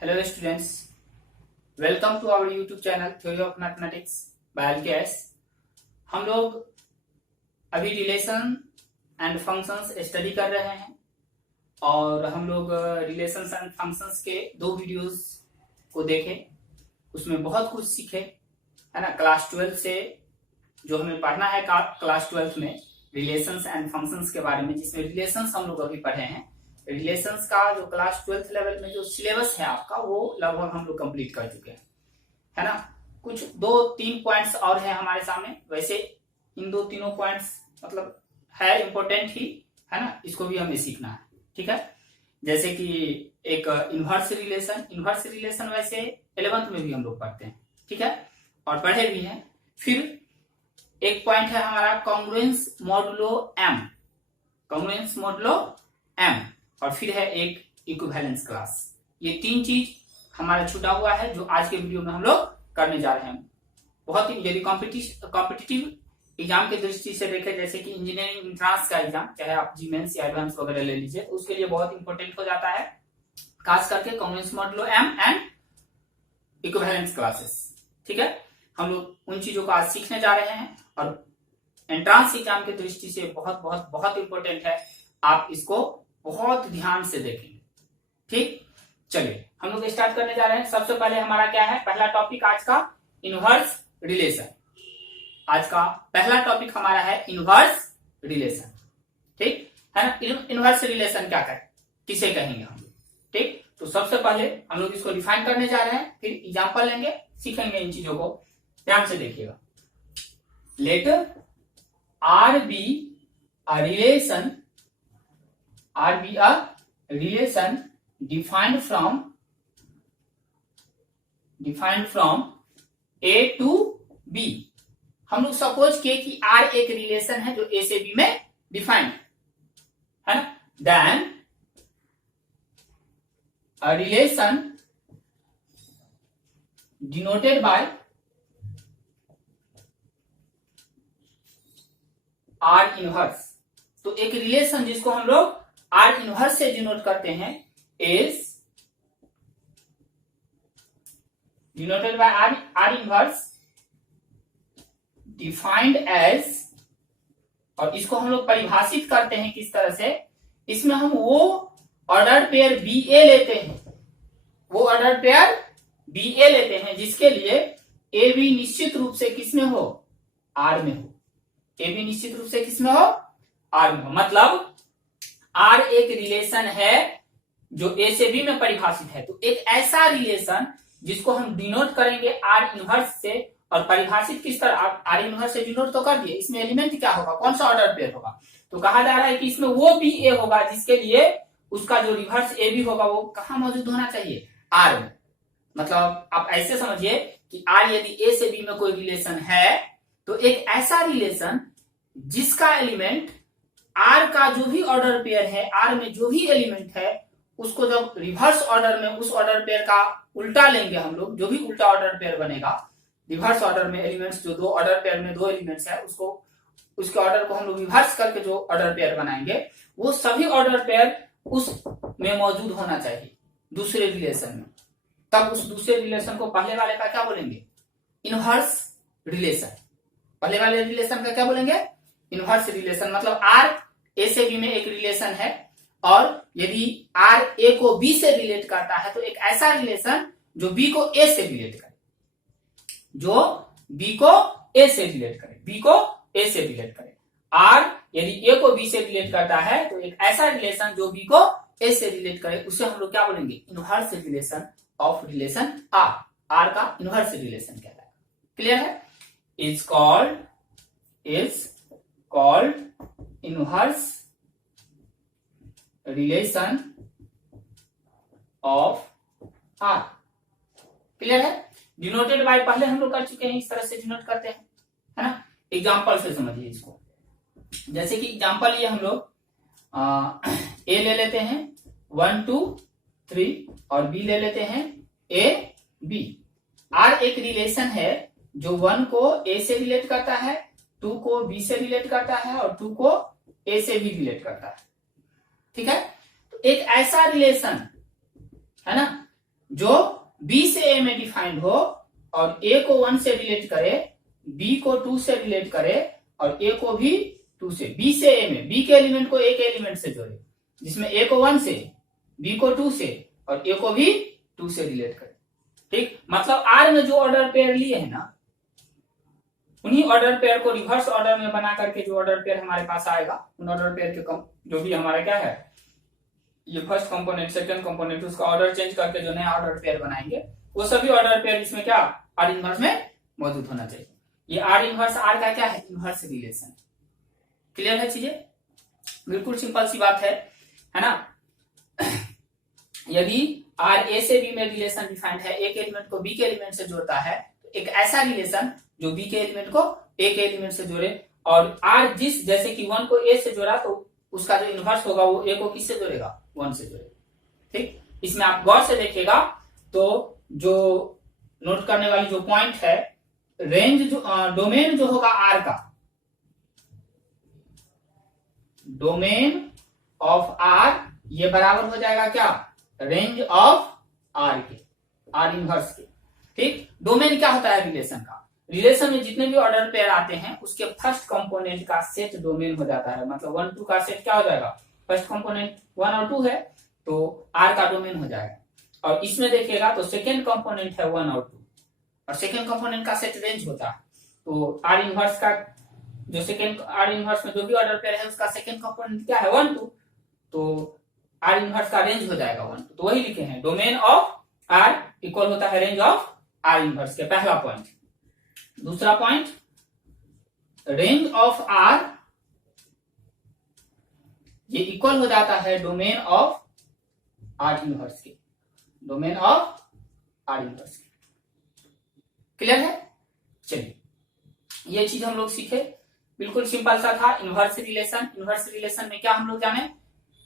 Hello students, welcome to our YouTube channel theory of mathematics by LKS. हम लोग अभी relation and functions study कर रहे हैं और हम लोग रिलेशंस एंड फंक्शंस के 2 वीडियोस को देखे, उसमें बहुत कुछ सीखे, है ना। क्लास 12 से जो हमें पढ़ना है क्लास 12 में रिलेशंस एंड फंक्शंस के बारे में, जिसमें रिलेशंस हम लोग अभी पढ़े हैं। रिलेशंस का जो क्लास 12 लेवल में जो सिलेबस है आपका, वो लगभग हम लोग कंप्लीट कर चुके हैं, है ना। कुछ 2-3 पॉइंट्स और हैं हमारे सामने। वैसे इन 2-3 पॉइंट्स मतलब है इम्पोर्टेंट ही, है ना। इसको भी हमें सीखना है, ठीक है। जैसे कि एक इनवर्स रिलेशन वैसे 11th में भी हम लोग पढ़ते हैं, ठीक है, और पढ़े भी हैं। फिर एक पॉइंट है हमारा कॉन्ग्रुएंस मॉडुलो एम, और फिर है एक इक्विवेलेंस क्लास। ये 3 चीज हमारा छूटा हुआ है जो आज के वीडियो में हम लोग करने जा रहे हैं। बहुत ही यदि कॉम्पिटिटिव एग्जाम की दृष्टि से देखें, जैसे कि इंजीनियरिंग एंट्रेंस का एग्जाम, चाहे आप जीमेंस या एडवांस वगैरह ले लीजिए, तो उसके लिए बहुत इंपॉर्टेंट हो जाता है, खास करके congruence modulo m and equivalence classes, ठीक है। हम लोग उन चीजों को आज सीखने जा रहे हैं और एंट्रेंस एग्जाम की दृष्टि से बहुत बहुत बहुत इंपॉर्टेंट है। आप इसको बहुत ध्यान से देखेंगे, ठीक। चलिए हम लोग स्टार्ट करने जा रहे हैं। सबसे पहले हमारा क्या है, पहला टॉपिक आज का इनवर्स रिलेशन। आज का पहला टॉपिक हमारा है इनवर्स रिलेशन, ठीक है ना। इनवर्स रिलेशन क्या किसे कहेंगे हम लोग, ठीक। तो सबसे पहले हम लोग इसको डिफाइन करने जा रहे हैं, फिर एग्जांपल लेंगे, सीखेंगे इन चीजों को। ध्यान से देखिएगा। Let R be a relation defined from A to B। हम लोग सपोज किए कि R एक रिलेशन है जो A से B में डिफाइंड है ना। Then a relation denoted by R inverse. तो एक रिलेशन जिसको हम लोग R इनवर्स से डिनोट करते हैं is denoted by R inverse defined as, और इसको हम लोग परिभाषित करते हैं किस तरह से, इसमें हम वो ऑर्डर पेयर BA लेते हैं, जिसके लिए AB निश्चित रूप से किसमें हो, R में हो। AB निश्चित रूप से किसमें हो, R में हो। मतलब R एक रिलेशन है जो A से B में परिभाषित है। तो एक ऐसा रिलेशन जिसको हम डिनोट करेंगे R इनवर्स से, और परिभाषित किस तरह, R इनवर्स से डिनोट तो कर दिए, इसमें एलिमेंट क्या होगा, कौन सा ऑर्डर पेयर होगा। तो कहा जा रहा है कि इसमें वो BA होगा जिसके लिए उसका जो रिवर्स AB होगा वो कहां मौजूद होना चाहिए, R में। मतलब आप ऐसे समझिए कि R यदि A से B में कोई रिलेशन है, तो एक ऐसा रिलेशन जिसका एलिमेंट R का जो भी ऑर्डर पेयर है, R में जो भी एलिमेंट है, उसको जब रिवर्स ऑर्डर में उस ऑर्डर पेयर का उल्टा लेंगे हम लोग, जो भी उल्टा ऑर्डर पेयर बनेगा, रिवर्स ऑर्डर में एलिमेंट्स जो 2 ऑर्डर पेयर में 2 एलिमेंट्स है, उसको उसके ऑर्डर को हम लोग रिवर्स करके जो ऑर्डर पेयर बनाएंगे, वो सभी ऑर्डर पेयर उस में मौजूद होना चाहिए दूसरे रिलेशन में। तब उस दूसरे रिलेशन को पहले वाले का क्या बोलेंगे, इनवर्स रिलेशन। पहले वाले रिलेशन का क्या बोलेंगे, इनवर्स रिलेशन। मतलब R A से B में एक रिलेशन है, और यदि R A को B से रिलेट करता है, तो एक ऐसा रिलेशन जो B को A से रिलेट करे, R यदि A को B से रिलेट करता है, तो एक ऐसा रिलेशन जो B को A से रिलेट करे, उसे हम लोग क्या बोलेंगे, inverse relation of relation R का इनवर्स रिलेशन कहलाएगा। क्लियर है। Is called inverse relation of R। Clear है। डिनोटेड बाय पहले हम लोग कर चुके हैं, इस तरह से डिनोट करते हैं, है ना। एग्जांपल से समझिए इसको। जैसे कि एग्जांपल ये हम लोग A ले लेते हैं 1 2 3, और B ले लेते हैं A B। R एक रिलेशन है जो 1 को A से रिलेट करता है, 2 को B से रिलेट करता है, और 2 को A से भी रिलेट करता है, ठीक है। तो एक ऐसा रिलेशन है ना जो बी से ए में डिफाइंड हो और ए को 1 से रिलेट करे, बी को 2 से रिलेट करे और ए को भी 2 से, बी से ए में बी के एलिमेंट को ए के एलिमेंट से जोड़े, जिसमें ए को 1 से, बी को 2 से और ए को भी 2 से रिलेट करे। ठीक, मतलब आर में जो ऑर्डर पेयर लिए है ना, उन्हीं ऑर्डर पेयर को रिवर्स ऑर्डर में बना करके जो ऑर्डर पेयर हमारे पास आएगा, उन ऑर्डर पेयर के जो भी हमारा क्या है, ये फर्स्ट कंपोनेंट, सेकंड कंपोनेंट, उसका ऑर्डर चेंज करके जो नया ऑर्डर पेयर बनाएंगे, वो सभी ऑर्डर पेयर इसमें क्या आर इनवर्स में मौजूद होना चाहिए। ये आर इनवर्स, आर का क्या है, इनवर्स रिलेशन। क्लियर है चीजें? बिल्कुल सिंपल सी बात है ना। यदि आर ए से बी में रिलेशन डिफाइंड है, एक एलिमेंट को बी के एलिमेंट से जोड़ता है, तो एक ऐसा रिलेशन जो बी के एलिमेंट को ए के एलिमेंट से जोड़े, और आर जिस, जैसे कि 1 को ए से जोड़ा तो उसका जो इनवर्स होगा वो ए को किससे जोड़ेगा, 1 से जोड़ेगा। ठीक, इसमें आप गौर से देखिएगा तो जो नोट करने वाली जो पॉइंट है, रेंज जो डोमेन जो होगा आर का, डोमेन ऑफ आर, ये बराबर हो जाएगा क्या, रेंज ऑफ आर के, आर इनवर्स के। ठीक, डोमेन क्या होता है रिलेशन का, रिलेशन में जितने भी ऑर्डर पेयर आते हैं उसके फर्स्ट कंपोनेंट का सेट डोमेन हो जाता है। मतलब 1 2 का सेट क्या हो जाएगा, फर्स्ट कंपोनेंट 1 और 2 है तो आर का डोमेन हो जाएगा। और इसमें देखिएगा तो सेकेंड कंपोनेंट है 1 और 2, और सेकेंड कंपोनेंट का सेट रेंज होता है। तो आर इनवर्स का जो सेकेंड, आर इनवर्स में जो भी ऑर्डर पेयर है उसका सेकेंड कंपोनेंट क्या है, 1 2, तो आर इनवर्स का रेंज हो जाएगा 1 2। तो वही लिखे हैं, डोमेन ऑफ आर इक्वल होता है रेंज ऑफ आर इनवर्स के, पहला पॉइंट। दूसरा पॉइंट, रेंज ऑफ आर ये इक्वल हो जाता है डोमेन ऑफ आर इनवर्स के, डोमेन ऑफ आर इनवर्स के। क्लियर है? चलिए, ये चीज हम लोग सीखे, बिल्कुल सिंपल सा था। इनवर्स रिलेशन, इनवर्स रिलेशन में क्या हम लोग जाने,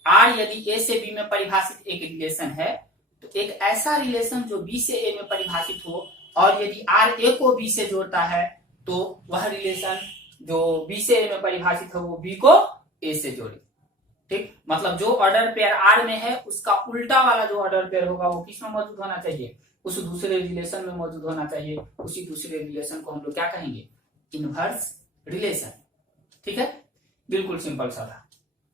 आर यदि ए से बी में परिभाषित एक रिलेशन है, तो एक ऐसा रिलेशन जो बी से ए में परिभाषित हो, और यदि आर ए को बी से जोड़ता है तो वह रिलेशन जो बी से ए में परिभाषित है वो बी को ए से जोड़े। ठीक, मतलब जो ऑर्डर पेयर आर में है उसका उल्टा वाला जो ऑर्डर पेयर होगा वो किस में मौजूद होना चाहिए, उस दूसरे रिलेशन में मौजूद होना चाहिए। उसी दूसरे रिलेशन को हम लोग क्या कहेंगे, इनवर्स रिलेशन। ठीक है, बिल्कुल सिंपल सा था।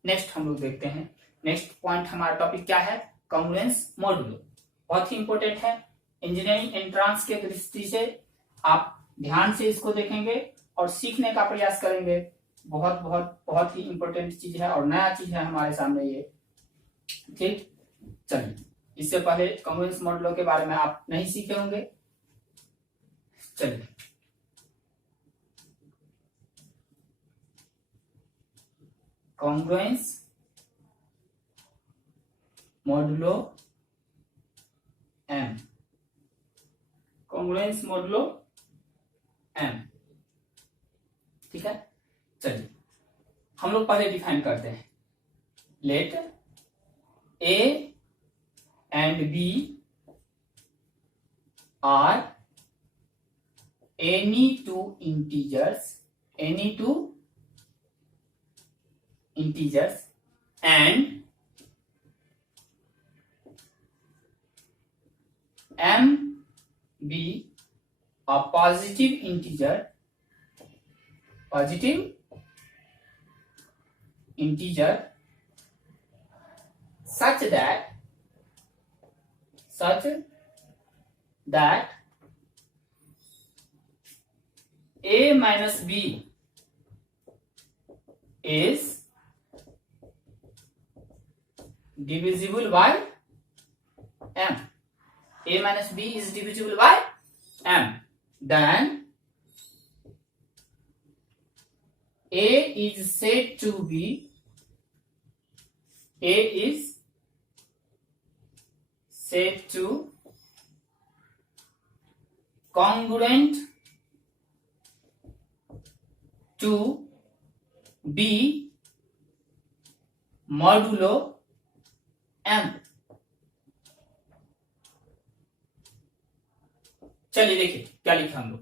नेक्स्ट हम लोग देखते हैं, नेक्स्ट पॉइंट हमारा टॉपिक क्या है, कांग्रुएंस मॉडुलो। बहुत ही इंपॉर्टेंट है, इंजीनियरिंग एंट्रांस के दृष्टि से आप ध्यान से इसको देखेंगे और सीखने का प्रयास करेंगे। बहुत बहुत बहुत ही इंपॉर्टेंट चीज है और नया चीज है हमारे सामने ये। ठीक, चलिए, इससे पहले कांग्रुएंस मॉडुलो के बारे में आप नहीं सीखे होंगे। चलिए, congruence modulo m, congruence modulo m. ठीक है, चलिए हम लोग पहले डिफाइन करते हैं। Let A and B are any two integers and m be a positive integer such that a minus b is divisible by m. A minus b is divisible by m. Then A is said to be congruent to B modulo m. चलिए देखिए क्या लिखा हम लोग।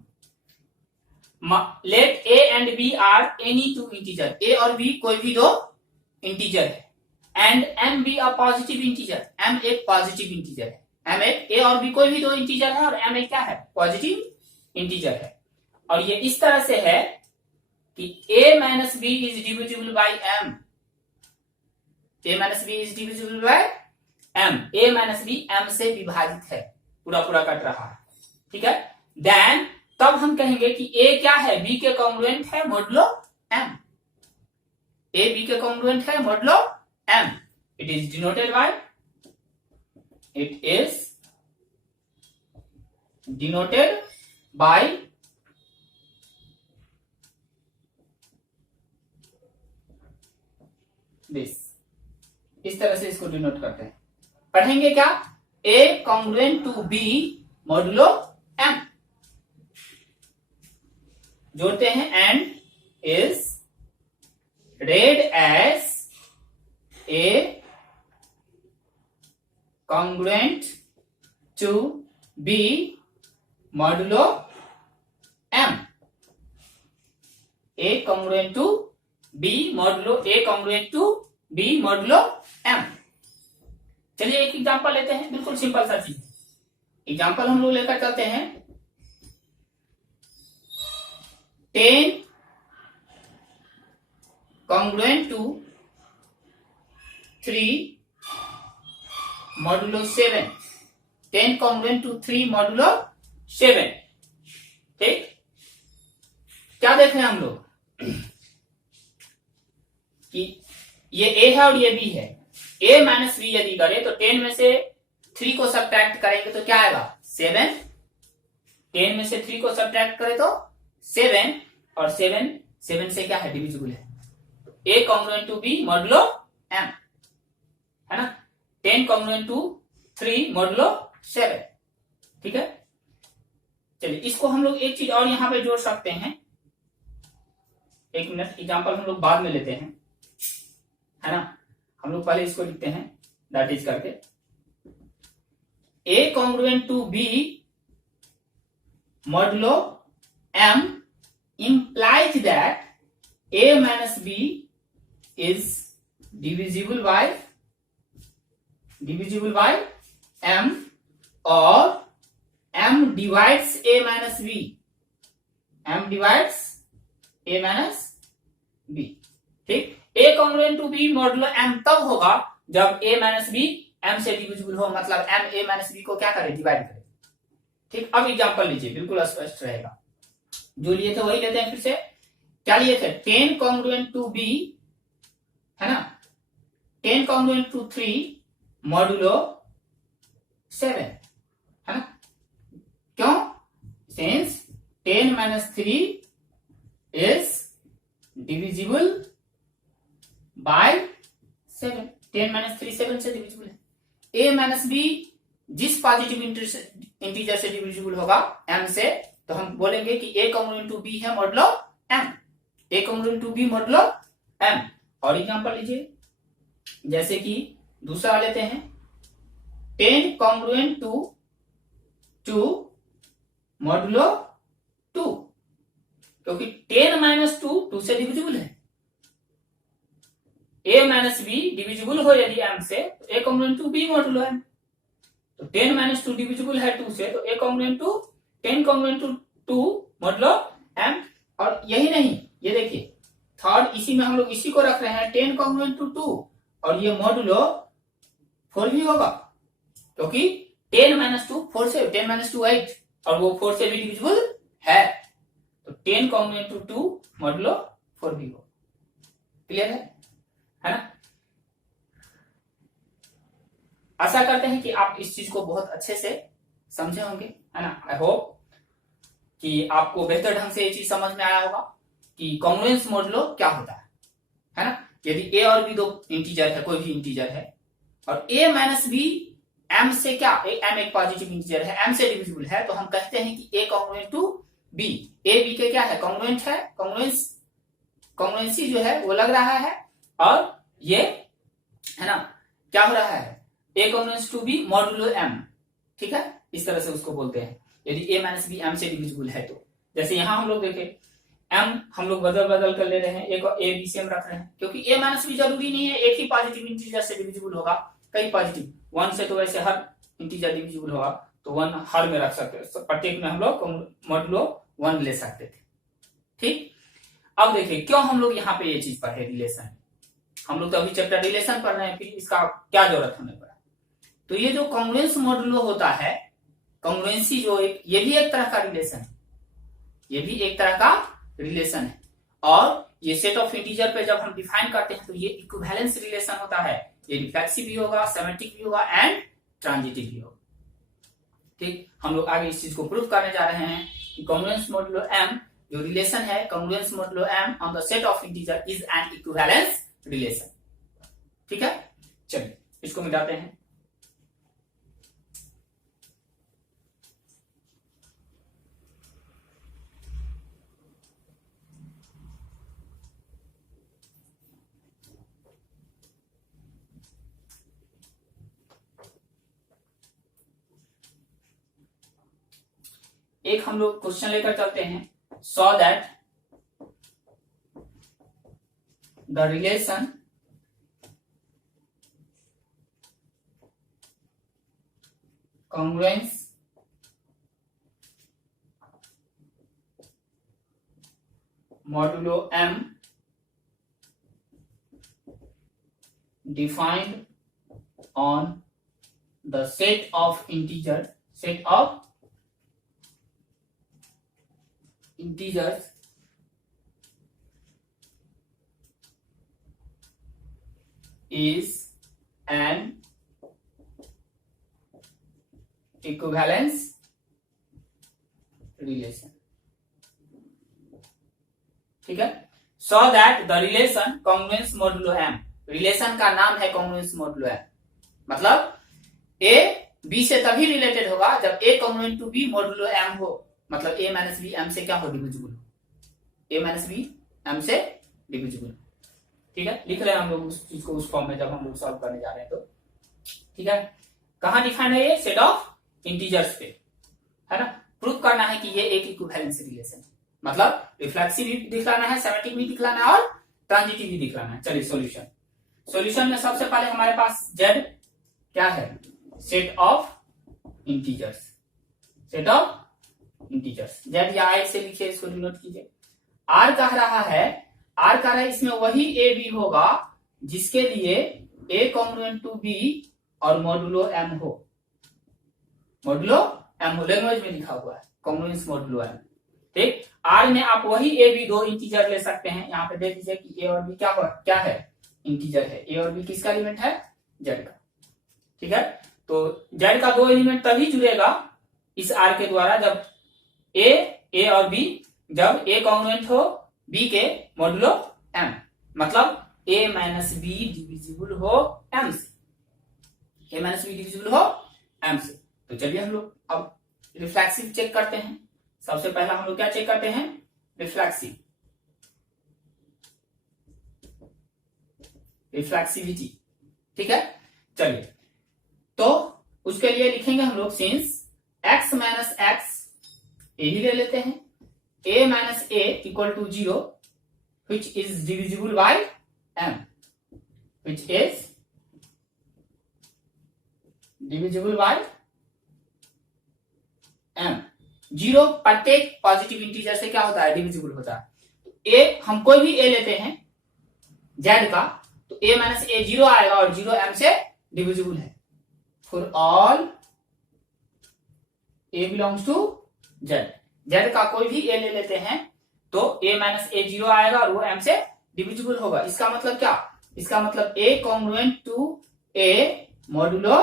Let A and B are any two integer, A और B कोई भी दो इंटीजर है, and M be a positive integer, M एक पॉजिटिव इंटीजर है, एम एक, ए और बी कोई भी दो इंटीजर है और एम एक क्या है, पॉजिटिव इंटीजर है। और ये इस तरह से है कि a minus B is divisible by m, a minus B is divisible by m, a minus B M से विभाजित है, पूरा पूरा कट रहा है, ठीक है। देन तब हम कहेंगे कि a क्या है, b के कॉन्ग्रुएंट है मॉडुलो m, a b के कॉन्ग्रुएंट है modulo m, it is denoted bye, it is denoted by this, इस तरह से इसको डिनोट करते हैं। पढ़ेंगे क्या, a congruent to b modulo m, जोड़ते हैं, and is read as a congruent to b modulo m, a congruent to b modulo a congruent to b modulo m। चलिए एक एग्जांपल लेते हैं, बिल्कुल सिंपल सा चीज एग्जांपल हम लोग लेकर चलते हैं। 10 congruent to 3 modulo 7, 10 congruent to 3 modulo 7, ठीक। क्या देख रहे हैं हम लोग कि ये a है और ये b है, a माइनस बी यदि करें तो 10 में से 3 को सब्ट्रैक्ट करेंगे तो क्या आएगा, 7, 10 में से 3 को सब्ट्रैक्ट करें तो 7, और 7 से क्या है, डिविजिबल है, a congruent to b modulo m, है ना, 10 congruent to 3 modulo 7, ठीक है। चलिए इसको हम लोग एक चीज और यहां पे जोड़ सकते हैं, एक मिनट, एग्जांपल हम लोग बाद में लेते हैं, है ना, हम लोग पहले इसको लिखते हैं, दैट इज करके a congruent to b modulo m implies that a minus b is divisible by m, or m divides a minus b, m divides a minus b, ठीक। a congruent to b modulo m तब होगा जब a minus b m से divisible हो, मतलब m a minus b को क्या करे, डिवाइड करे, ठीक। अब एग्जांपल लीजिए, बिल्कुल स्पष्ट रहेगा, जो लिए थे वही लेते हैं फिर से। क्या लिए थे, 10 congruent to b, है ना, 10 congruent to 3 modulo 7, है ना, क्यों, since 10 minus 3 is divisible by 7, 10 minus 3 7 से डिविजिबल है, a माइनस b जिस पॉजिटिव इंटीजर से डिविजिबल होगा m से, तो हम बोलेंगे कि a congruent to b है modulo m, a congruent to b modulo m। और एग्जांपल लीजिए, जैसे कि दूसरा लेते हैं, 10 congruent to 2 मॉडुलो 2, क्योंकि 10 माइनस 2 से डिविजिबल है, a माइनस b डिविजिबल हो यदि m से तो a congruent to b modulo m, तो 10 माइनस 2 डिविजिबल है 2 से, तो a congruent to 10 congruent to 2 modulo m। और यही नहीं, ये देखिए थर्ड, इसी में हम लोग इसी को रख रहे हैं, 10 congruent to 2, और ये मॉडुलो 4 भी होगा, क्योंकि 10 माइनस 2 4 से, 10 माइनस 2 8, और वो 4 से भी डिविजिबल है, तो 10 congruent to 2 मॉडुलो 4 भी होगा। क्लियर है ना। आशा करते हैं कि आप इस चीज को बहुत अच्छे से समझे होंगे, है ना। आई होप कि आपको बेहतर ढंग से ये चीज समझ में आया होगा कि कॉन्ग्रुएंस मॉडुलो क्या होता है ना। यदि a और b दो इंटीजर है, कोई भी इंटीजर है, और a माइनस b m से क्या, m एक पॉजिटिव इंटीजर है, m से डिविजिबल है, तो हम कहते हैं कि a congruent to b, a b के क्या है, कॉन्ग्रुएंट है, कॉन्ग्रुएंसी जो है वो लग रहा है, और ये है ना क्या हो रहा है, a congruence to b modulo m, ठीक है, इस तरह से उसको बोलते हैं यदि a माइनस b m से डिविजिबल है तो। जैसे यहां हम लोग देखें m हम लोग बदल बदल कर ले रहे हैं, एक a b सेम रख रहे हैं, क्योंकि a माइनस b जरूरी नहीं है एक ही पॉजिटिव इंटीजर से डिविजिबल होगा, कई पॉजिटिव 1 से तो वैसे हर इंटीजर डिविजिबल होगा तो 1 हर में रख सकते हैं, प्रत्येक में हम लोग मॉडुलो 1 ले सकते थे। ठीक, अब देखिए क्यों हम लोग यहाँ पे ये चीज पढ़े रिलेशन। हम लोग तो अभी चैप्टर रिलेशन पढ़ रहे हैं, फिर इसका क्या जरूरत होने पड़ा। तो ये जो कॉन्ग्रुएंस मॉडुलो होता है, कॉन्ग्रुएंसी जो ये भी एक तरह का रिलेशन है, ये भी एक तरह का रिलेशन है। और ये सेट ऑफ इंटीजर पे जब हम डिफाइन करते हैं तो ये इक्विवेलेंस रिलेशन होता है। ये रिफ्लेक्सिव भी होगा, सिमेट्रिक भी होगा एंड ट्रांजिटिव भी होगा। ठीक, हम लोग आगे इस चीज को प्रूव करने जा रहे हैं कि कॉन्ग्रुएंस मॉडुलो m जो रिलेशन है, congruence modulo m on the set of integer is an equivalence relation. ठीक है, चलिए इसको मिटाते हैं। एक हम लोग क्वेश्चन लेकर चलते हैं, सो that the relation congruence modulo m defined on the set of integers is an equivalence relation। ठीक है, so that the relation congruence modulo m, relation का नाम है कॉन्ग्रुएंस मॉडुलो m, मतलब a b से तभी रिलेटेड होगा जब a congruent to b modulo m हो, मतलब a माइनस b m से क्या हो, डिविजिबल हो, a माइनस b m से डिविजिबल। ठीक है, लिख रहे हैं हम लोग उस चीज को उस फॉर्म में जब हम लोग सॉल्व करने जा रहे हैं तो। ठीक है, कहां डिफाइन है ये, सेट ऑफ इंटीजर्स पे, है ना। प्रूव करना है कि ये एक इक्विवेलेंस रिलेशन है, मतलब रिफ्लेक्सिव भी दिखलाना है, सिमेट्रिक भी दिखलाना है और ट्रांजिटिव भी दिखलाना है। चलिए सॉल्यूशन में सबसे पहले हमारे पास z क्या है, सेट ऑफ इंटीजर्स, z या i से लिखिए, इसको डिनोट कीजिए। r कह रहा है इसमें वही a b होगा जिसके लिए a कॉन्ग्रुएंट टू b और मॉडुलो m हो, लैंग्वेज में लिखा हुआ है कॉन्ग्रुएंस मॉडुलो m। ठीक, r में आप वही a b दो इंटीजर ले सकते हैं। यहाँ पे देख लीजिए कि a और b क्या है, इंटीजर है। a और b किसका एलिमेंट है, z का। ठीक है, तो z का दो एलिमेंट तभी जुड़ेगा इस r के द्वारा जब a और b, जब a कॉन्ग्रुएंट हो b के मॉडुलो m, मतलब a माइनस b डिविजिबल हो m से, a माइनस b डिविजिबल हो m से। तो चलिए हम लोग अब रिफ्लेक्सिव चेक करते हैं। सबसे पहला हम लोग क्या चेक करते हैं, रिफ्लेक्सिविटी। ठीक है, चलिए तो उसके लिए लिखेंगे हम लोग since x minus x a ही ले लेते हैं, a minus a equal to 0 which is divisible by m, which is divisible by m। 0 प्रत्येक पॉजिटिव इंटीजर से क्या होता है, डिविजिबल होता है। a हम कोई भी a लेते हैं z का, तो a माइनस a 0 आएगा और 0 m से डिविजिबल है। For all a belongs to z, z का कोई भी a ले लेते हैं तो a माइनस a 0 आएगा और वो m से डिविजिबल होगा। इसका मतलब क्या, इसका मतलब a congruent to a modulo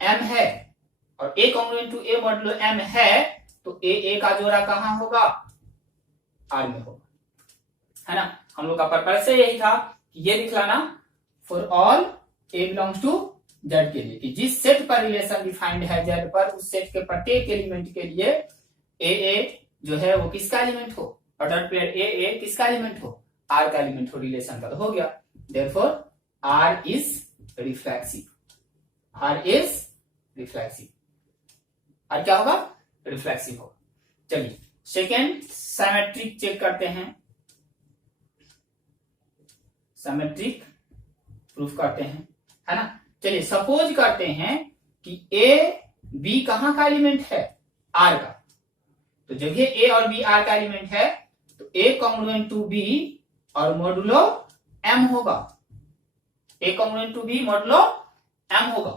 m है, और a congruent to a modulo m है तो a का जोड़ा कहां होगा, r में होगा, है ना। हम लोग का पर्पस से यही था कि ये दिखलाना for all a belongs to z के लिए, कि जिस सेट पर रिलेशन डिफाइंड है z पर, उस सेट के प्रत्येक एलिमेंट के लिए a जो है वो किसका एलिमेंट हो, ऑर्डर पेयर a किसका एलिमेंट हो, r का एलिमेंट हो, रिलेशन का तो हो गया। Therefore r is reflexive, r क्या होगा, रिफ्लेक्सिव होगा। चलिए सेकेंड सिमेट्रिक चेक करते हैं, सिमेट्रिक प्रूफ करते हैं, है ना। चलिए सपोज करते हैं कि ए बी कहाँ का एलिमेंट है, आर का। तो जब ये ए और बी आर का एलिमेंट है तो ए कॉन्ग्रुएंट टू बी और मॉडुलो एम होगा, A congruent to B modulo M होगा।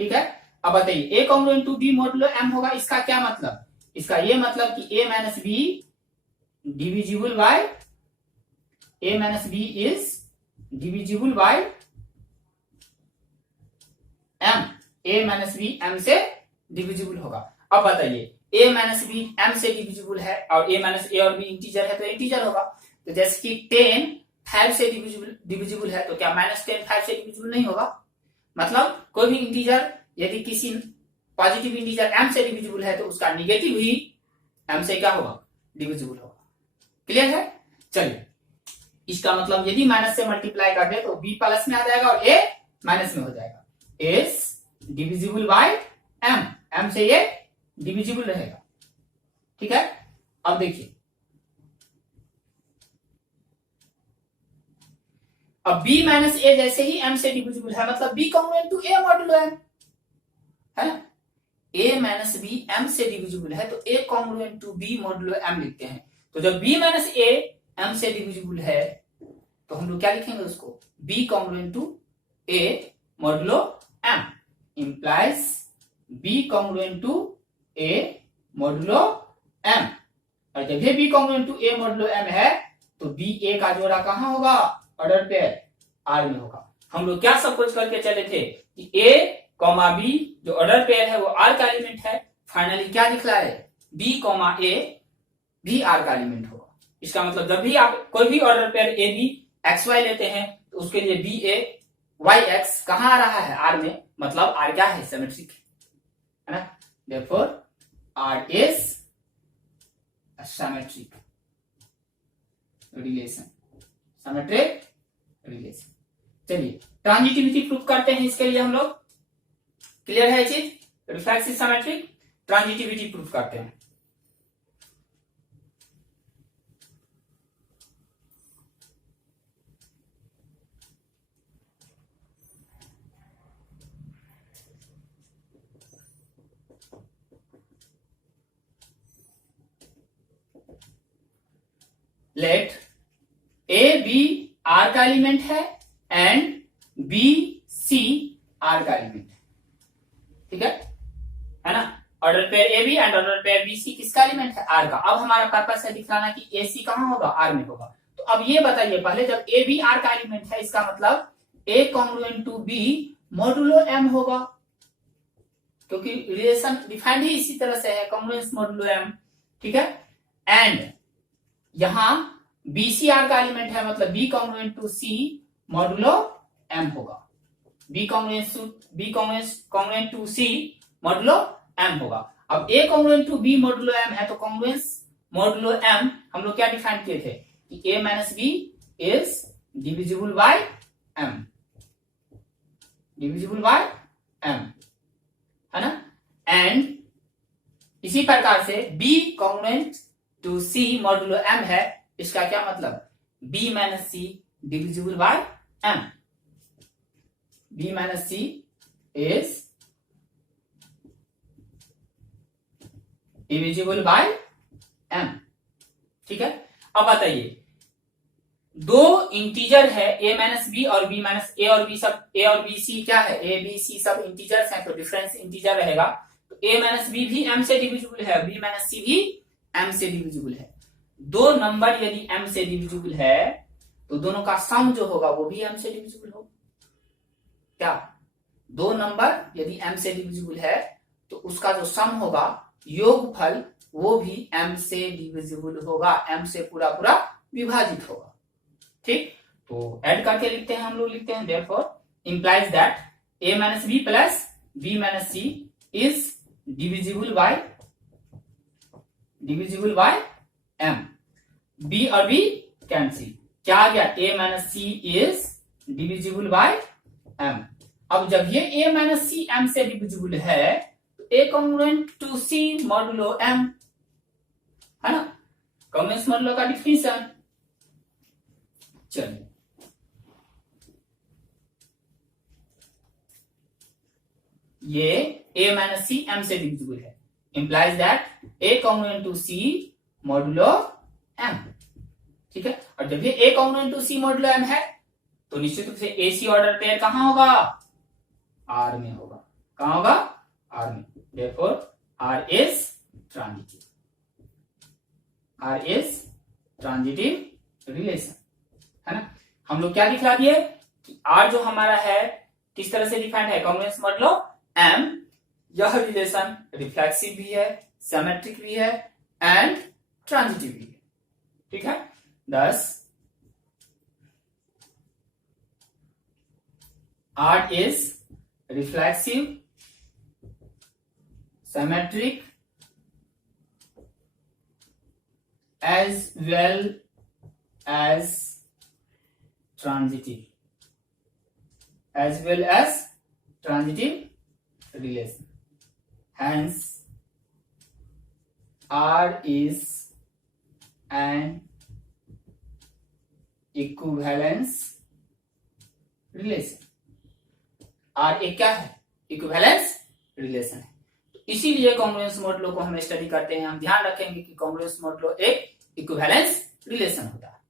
ठीक है, अब बताइए A congruent to B modulo M होगा, इसका क्या मतलब, इसका ये मतलब कि A minus B divisible by, A minus B is divisible by M, A minus B M से डिविजिबल होगा। अब बताइए ए माइनस बी एम से डिविजिबल है और ए माइनस ए और बी इंटीजर है तो इंटीजर होगा। तो जैसे कि 10 5 से डिविजिबल है तो क्या -10 5 से डिविजिबल नहीं होगा। मतलब कोई भी इंटीजर यदि किसी पॉजिटिव इंटीजर m से डिविजिबल है तो उसका निगेटिव ही m से क्या होगा, डिविजिबल होगा। क्लियर है। चलिए इसका मतलब यदि माइनस से मल्टीप्लाई कर दे तो b प्लस में आ जाएगा और a माइनस में हो जाएगा। इज डिविजिबल बाय m से ये डिविजिबल रहेगा। ठीक है, अब देखिए अब b माइनस ए जैसे ही m से डिविजिबल है मतलब b congruent to a modulo m है ना, a माइनस बी m से डिविजिबल है तो a congruent to b modulo m लिखते हैं। तो जब b माइनस a m से डिविजिबल है तो हम लोग क्या लिखेंगे उसको, b congruent to a modulo m implies b congruent to a modulo m। और जब ये b congruent to a modulo m है तो b a का जोड़ा कहां होगा, ऑर्डर पेयर r में होगा। हम लोग क्या सपोज करके चले थे कि a कॉमा b जो ऑर्डर पेयर है वो r का एलिमेंट है। फाइनली क्या दिखला है, b कॉमा a भी r का एलिमेंट होगा। इसका मतलब जब भी आप कोई भी order pair a b x y लेते हैं तो उसके लिए b a y x कहां आ रहा है, r में, मतलब r क्या है, सिमेट्रिक है ना। therefore r is a symmetric relation, symmetric relation। चलिए ट्रांजिटिविटी प्रूफ करते हैं इसके लिए हम लोग। क्लियर है ये चीज, रिफ्लेक्सिव सिमेट्रिक ट्रांजिटिविटी प्रूफ करते हैं। लेट ए बी आर का एलिमेंट है एंड बी सी आर का एलिमेंट है। ठीक है ना, order pair a b and order pair b c किसका एलिमेंट है, आर का। अब हमारा पर्पस है दिखलाना कि ए सी कहां होगा, आर में होगा। तो अब ये बताइए पहले, जब ए बी आर का एलिमेंट है इसका मतलब A congruent to B modulo M होगा, क्योंकि रिलेशन डिफाइंड ही इसी तरह से है, कॉन्ग्रुएंस मॉडुलो एम। ठीक है, एंड यहां बी सी आर का एलिमेंट है मतलब B congruent to C modulo M होगा, B congruent to C modulo M होगा। अब A congruent to B modulo M है तो कॉन्ग्रुएंस मॉडुलो एम हम लोग क्या डिफाइन किए थे कि A minus B is divisible by M, divisible by M है ना। एंड इसी प्रकार से B congruent to C modulo M है, इसका क्या मतलब, b minus C divisible by m, b minus C is divisible by m। ठीक है, अब बताइए दो इंटीजर है a माइनस बी और b माइनस ए और b सब, a और b c क्या है, a b c सब इंटीजर्स हैं तो डिफरेंस इंटीजर रहेगा। तो a माइनस बी भी m से डिविजिबल है, b माइनस सी भी m से डिविजिबल है। दो नंबर यदि m से डिविजिबल है तो दोनों का सम जो होगा वो भी m से डिविजिबल होगा। क्या, दो नंबर यदि m से डिविजिबल है तो उसका जो सम होगा योगफल वो भी m से डिविजिबल होगा, m से पूरा पूरा विभाजित होगा। ठीक, तो ऐड करके लिखते हैं हम लोग, लिखते हैं therefore implies that a minus B plus b minus C is divisible by m। b और b कैंसिल, क्या आ गया, a minus C is divisible by m। अब जब ये a माइनस सी m से डिविजिबल है तो a congruent to c modulo m है ना, कॉन्ग्रुएंस मॉडुलो का डिफिनेशन। चलिए ये a माइनस सी m से डिविजिबल है, implies that a congruent to c modulo m। ठीक है, और जब ये a congruent to c modulo m है तो निश्चित रूप से AC ऑर्डर पेयर कहां होगा, R में होगा। कहां होगा, R में। therefore R is transitive, R is transitive relation, है ना। हम लोग क्या दिखला दिए कि R जो हमारा है किस तरह से डिफाइंड है, कॉन्ग्रुएंस मॉडुलो M। यह रिलेशन रिफ्लेक्सिव भी है, सिमेट्रिक भी है एंड ट्रांजिटिव भी है। ठीक है, thus R is reflexive, symmetric as well as transitive, as well as transitive relation. Hence, R is an equivalence relation। R एक क्या है, इक्विवेलेंस रिलेशन है। तो इसीलिए कॉन्ग्रुएंस मॉडुलो को हम स्टडी करते हैं। हम ध्यान रखेंगे कि कॉन्ग्रुएंस मॉडुलो एक इक्विवेलेंस रिलेशन होता है।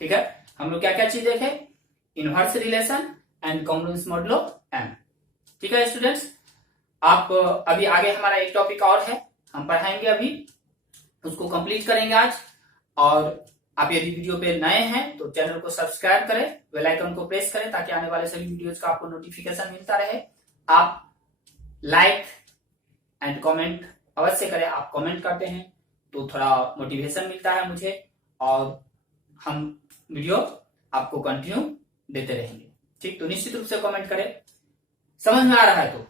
ठीक है, हम लोग क्या क्या चीज देखे, inverse relation and congruence modulo M। ठीक है स्टूडेंट्स, आप अभी आगे हमारा एक टॉपिक और है, हम पढ़ाएंगे अभी, उसको कंप्लीट करेंगे आज। और आप यदि वीडियो पे नए हैं तो चैनल को सब्सक्राइब करें, बेल आइकन को प्रेस करें ताकि आने वाले सभी वीडियोज का आपको नोटिफिकेशन मिलता रहे। आप लाइक एंड कमेंट अवश्य करें, आप कमेंट करते हैं तो थोड़ा मोटिवेशन मिलता है मुझे, और हम वीडियो आपको कंटिन्यू देते रहेंगे। ठीक, तो निश्चित रूप से कमेंट करें, समझ में आ रहा है तो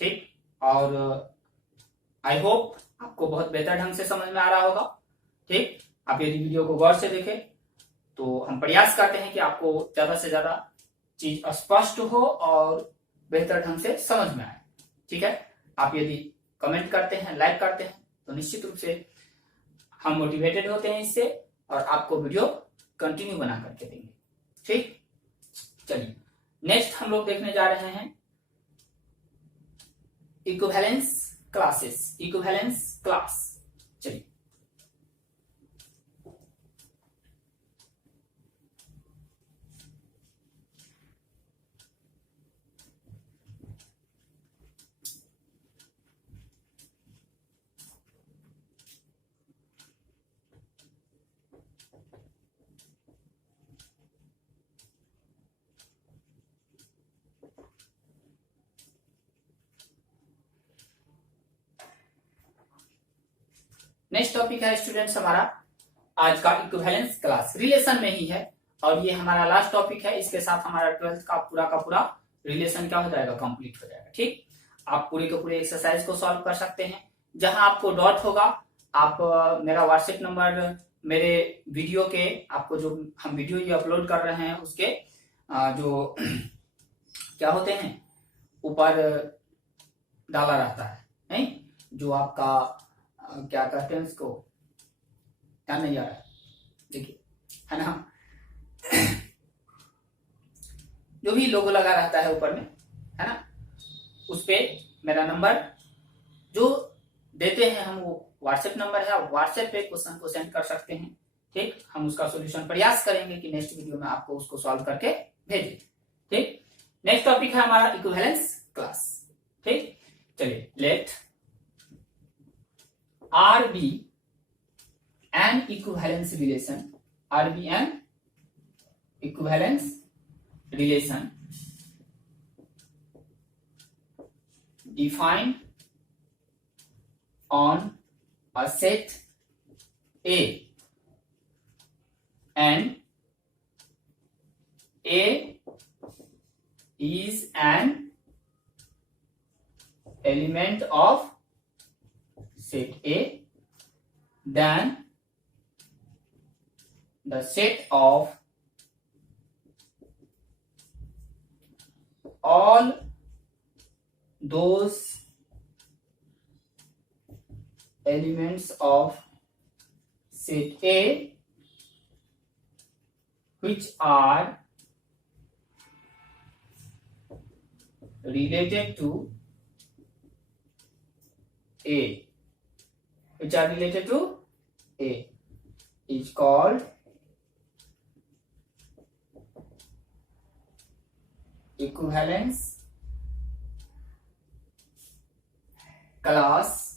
ठीक। और आई होप आपको बहुत बेहतर ढंग से समझ में आ रहा होगा। ठीक, आप यदि वीडियो को गौर से देखें तो हम प्रयास करते हैं कि आपको ज्यादा से ज्यादा चीज स्पष्ट हो और बेहतर ढंग से समझ में आए। ठीक है, आप यदि कमेंट करते हैं, लाइक करते हैं तो निश्चित रूप से हम मोटिवेटेड होते हैं इससे, और आपको वीडियो कंटिन्यू बना करके देंगे। ठीक, चलिए नेक्स्ट हम लोग देखने जा रहे हैं इक्विवेलेंस क्लासेस, इक्विवेलेंस क्लास। चलिए, नेक्स्ट टॉपिक है स्टूडेंट्स हमारा आज का इक्विवेलेंस क्लास, रिलेशन में ही है, और ये हमारा लास्ट टॉपिक है। इसके साथ हमारा 12th का पूरा रिलेशन क्या हो जाएगा, कंप्लीट हो जाएगा। ठीक, आप पूरे के पूरे एक्सरसाइज को सॉल्व कर सकते हैं। जहां आपको डॉट होगा, आप मेरा व्हाट्सएप नंबर, मेरे वीडियो के, आपको जो हम वीडियो ये अपलोड कर रहे हैं उसके जो क्या होते हैं ऊपर डाला रहता है, नहीं, जो आपका क्या कहते हैं उसको, क्या नहीं आ रहा है, देखिए, है ना, जो भी लोगो लगा रहता है ऊपर में, है ना, उस पे मेरा नंबर जो देते हैं हम, वो व्हाट्सएप नंबर है, व्हाट्सएप पे क्वेश्चन को सेंड कर सकते हैं। ठीक, हम उसका सॉल्यूशन प्रयास करेंगे कि नेक्स्ट वीडियो में आपको उसको सॉल्व करके भेजें। ठीक, नेक्स्ट टॉपिक है हमारा इक्विवेलेंस क्लास। ठीक, चलिए, late R be an equivalence relation, R be an equivalence relation defined on a set A, and A is an element of set A, then the set of all those elements of set A which are related to A, which are related to A, is called equivalence class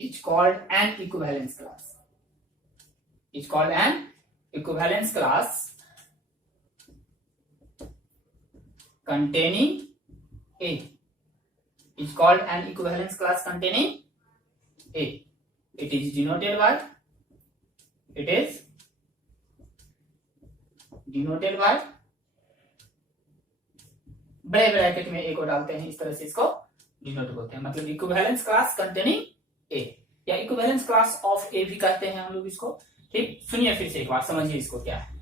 is called an equivalence class. It's called an equivalence class containing A. It's called an equivalence class containing A. It is denoted by बड़े bracket में A को डालते हैं, इस तरह से इसको denote होते हैं, मतलब इक्विवेलेंस क्लास कंटेनिंग A या इक्विवेलेंस क्लास ऑफ A भी कहते हैं हम लोग इसको। ठीक, सुनिए फिर से एक बार, समझिए इसको क्या है।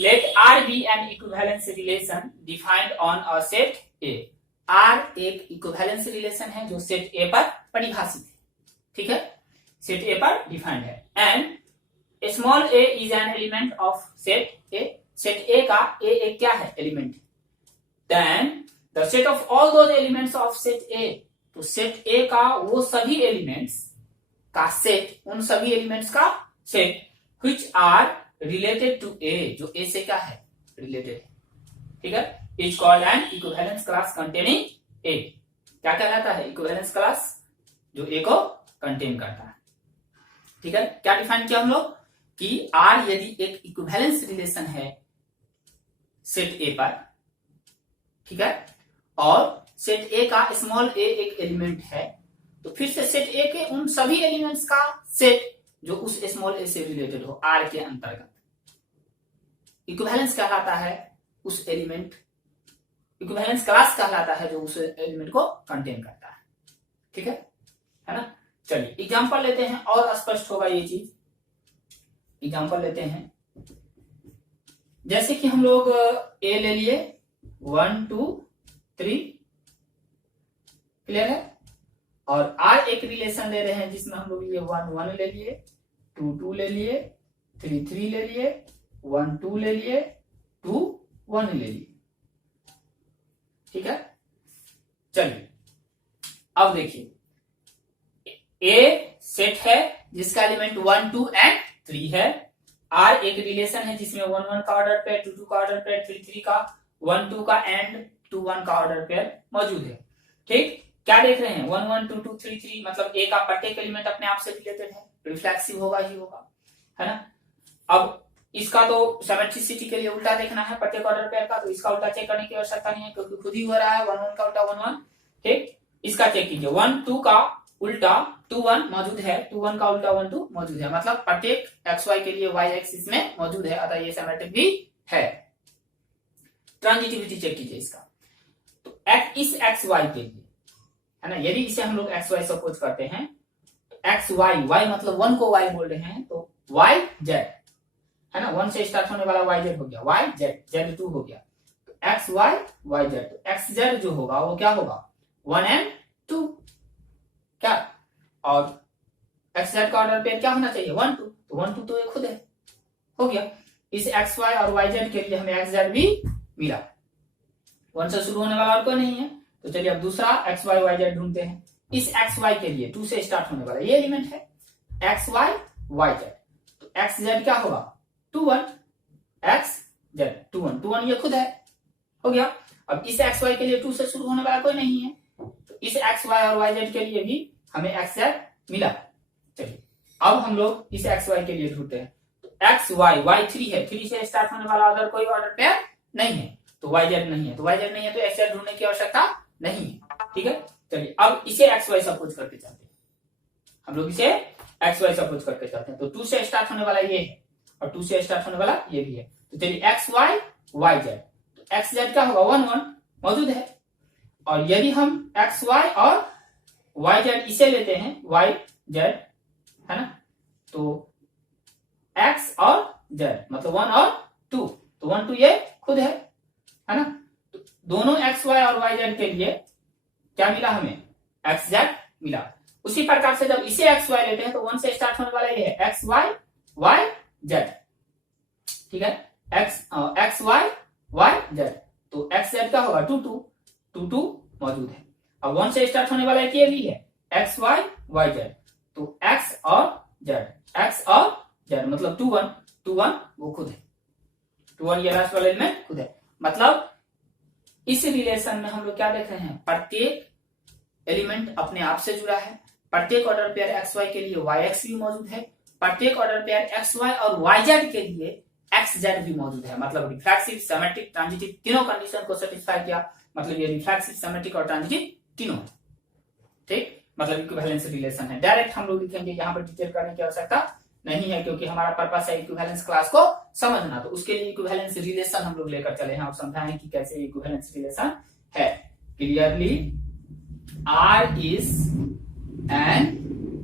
Let R be an equivalence relation defined on a set A। R एक इक्विवेलेंस रिलेशन है जो सेट A पर परिभाषित है, ठीक है, सेट A पर डिफाइंड है। And small a is an element of set A। Set A का A एक क्या है, element. Then the set of all those elements of set A, तो सेट A का वो सभी एलिमेंट्स का सेट, उन सभी एलिमेंट्स का set which are related to A, जो A से क्या है, रिलेटेड है, ठीक है, is called an equivalence class containing A। क्या कहलाता है, इक्विवेलेंस क्लास जो A को कंटेन करता है, ठीक है। क्या डिफाइन किया हम लोग कि R यदि एक इक्विवेलेंस रिलेशन है सेट A पर, ठीक है, और सेट A का स्मॉल a एक एलिमेंट है, तो फिर से सेट A के उन सभी एलिमेंट्स का सेट जो उस स्मॉल a से रिलेटेड हो R के अंतर्गत, इक्विवेलेंस कहलाता है उस एलिमेंट, इक्विवेलेंस क्लास कहलाता है जो उस एलिमेंट को कंटेन करता है, ठीक है ना। चलिए एग्जांपल लेते हैं और स्पष्ट होगा ये चीज। एग्जांपल लेते हैं, जैसे कि हम लोग A ले लिए 1 2 3, क्लियर है, और R एक रिलेशन ले रहे हैं जिसमें हम लोग ये 1 1 ले लिए, 2 2 ले लिए, 3 3 ले लिए, 1 2 ले लिए, 2 1 ले लिए, ठीक है। चलिए अब देखिए, A सेट है जिसका एलिमेंट 1 2 एंड 3 है। R एक रिलेशन है जिसमें 1 1 का ऑर्डर पेयर, 2 2 का ऑर्डर पेयर, 3 3 का, 1 2 का एंड 2 1 का ऑर्डर पेयर मौजूद है। ठीक, क्या देख रहे हैं, 1 1 2 2 3 3, मतलब A का प्रत्येक एलिमेंट अपने आप से रिलेटेड है, रिफ्लेक्सिव होगा ही होगा, है ना। अब इसका तो सिमेट्रिसिटी के लिए उल्टा देखना है प्रत्येक ऑर्डर पेयर का, तो इसका उल्टा चेक करने की आवश्यकता नहीं है क्योंकि खुद ही हो रहा है, 1 1 का उल्टा 1 1। ठीक, इसका चेक कीजिए, 1 2 का उल्टा 2 1 मौजूद है, 2 1 का उल्टा 1 2 मौजूद है, मतलब प्रत्येक XY के लिए Y एक्सिस में मौजूद है, अतः ये सिमेट्रिक भी है। ट्रांजिटिविटी चेक कीजिए इसका, तो इस XY के लिए, है ना, यदि इसे हम लोग XY सपोज करते हैं, XY, Y मतलब 1 को Y बोल रहे हैं, तो YZ, है ना, 1 से स्टार्ट होने वाला YZ हो गया, YZ, Z2 हो गया, तो XY YZ, तो XZ जो होगा वो क्या होगा, 1 and 2, क्या, और XZ का ऑर्डर पेयर क्या होना चाहिए, 1 2, तो 1 2 तो ये खुद है, हो गया। इस XY और YZ के लिए हमें XZ भी मिला, 1 से शुरू होने वाला और कोई नहीं है, तो चलिए अब दूसरा XY YZ ढूंढते हैं। इस XY के लिए 2 से स्टार्ट होने वाला ये एलिमेंट है XY YZ, तो XZ क्या होगा, 2 1, XZ 2 1, 2 1 ये खुद है, हो गया। अब इस XY के लिए 2 से शुरू होने वाला कोई नहीं है, तो इस XY और YZ के लिए भी हमें XZ मिला। चलिए अब हम लोग इस XY के लिए ढूंढते हैं, तो XY Y3 है, 3 से स्टार्ट होने वाला अगर कोई ऑर्डर पेयर नहीं है, तो YZ नहीं है, तो YZ नहीं है तो XZ ढूंढने की आवश्यकता नहीं है, ठीक है। चलिए अब इसे XY सपोज करके चलते हैं, हम लोग इसे XY सपोज करके चलते हैं, तो 2 से स्टार्ट होने वाला ये है और 2 से स्टार्ट होने वाला ये भी है, तो चलिए XY YZ, तो XZ क्या होगा, 1 1 मौजूद है, और यदि हम XY और YZ इसे लेते हैं YZ, है ना, तो X और Z मतलब 1 और 2, तो 1 2 ये खुद है ना। तो दोनों एक्स वाई और वाई जेड के लिए क्या मिला हमें, एक्स जेड मिला। उसी प्रकार से जब इसे एक्स वाई लेते हैं तो 1 से स्टार्ट होने वाला ये है एक्स वाई वाई जेड, ठीक है, एक्स वाई वाई जेड, तो एक्स जेड क्या होगा 2 2 2 2 मौजूद है। अब 1 से स्टार्ट होने वाला ये भी है एक्स वाई वाई जेड, तो एक्स और जेड मतलब 2 1 2 1 वो खुद है, 2 1 ये लास्ट वाला एलिमेंट खुद है। मतलब इस रिलेशन में हम लोग क्या देख रहे हैं, प्रत्येक एलिमेंट अपने आप से जुड़ा है, प्रत्येक ऑर्डर पेयर एक्स वाई के लिए वाई एक्स भी मौजूद है, प्रत्येक ऑर्डर पेयर एक्स वाई और वाई जेड के लिए एक्स जेड भी मौजूद है। मतलब रिफ्लेक्सिव, सिमेट्रिक, ट्रांजिटिव तीनों कंडीशन को सेटिस्फाई किया, मतलब ये रिफ्लेक्सिव, सिमेट्रिक और ट्रांजिटिव तीनों, ठीक, मतलब इक्विवेलेंस रिलेशन है। डायरेक्ट हम लोग लिखेंगे, यहाँ पर डिटेल करने की आवश्यकता नहीं है क्योंकि हमारा पर्पस है इक्विवेलेंस क्लास को समझना, तो उसके लिए इक्विवेलेंस रिलेशन हम लोग लेकर चले हैं और समझाएं कि कैसे इक्विवेलेंस रिलेशन है। Clearly R is an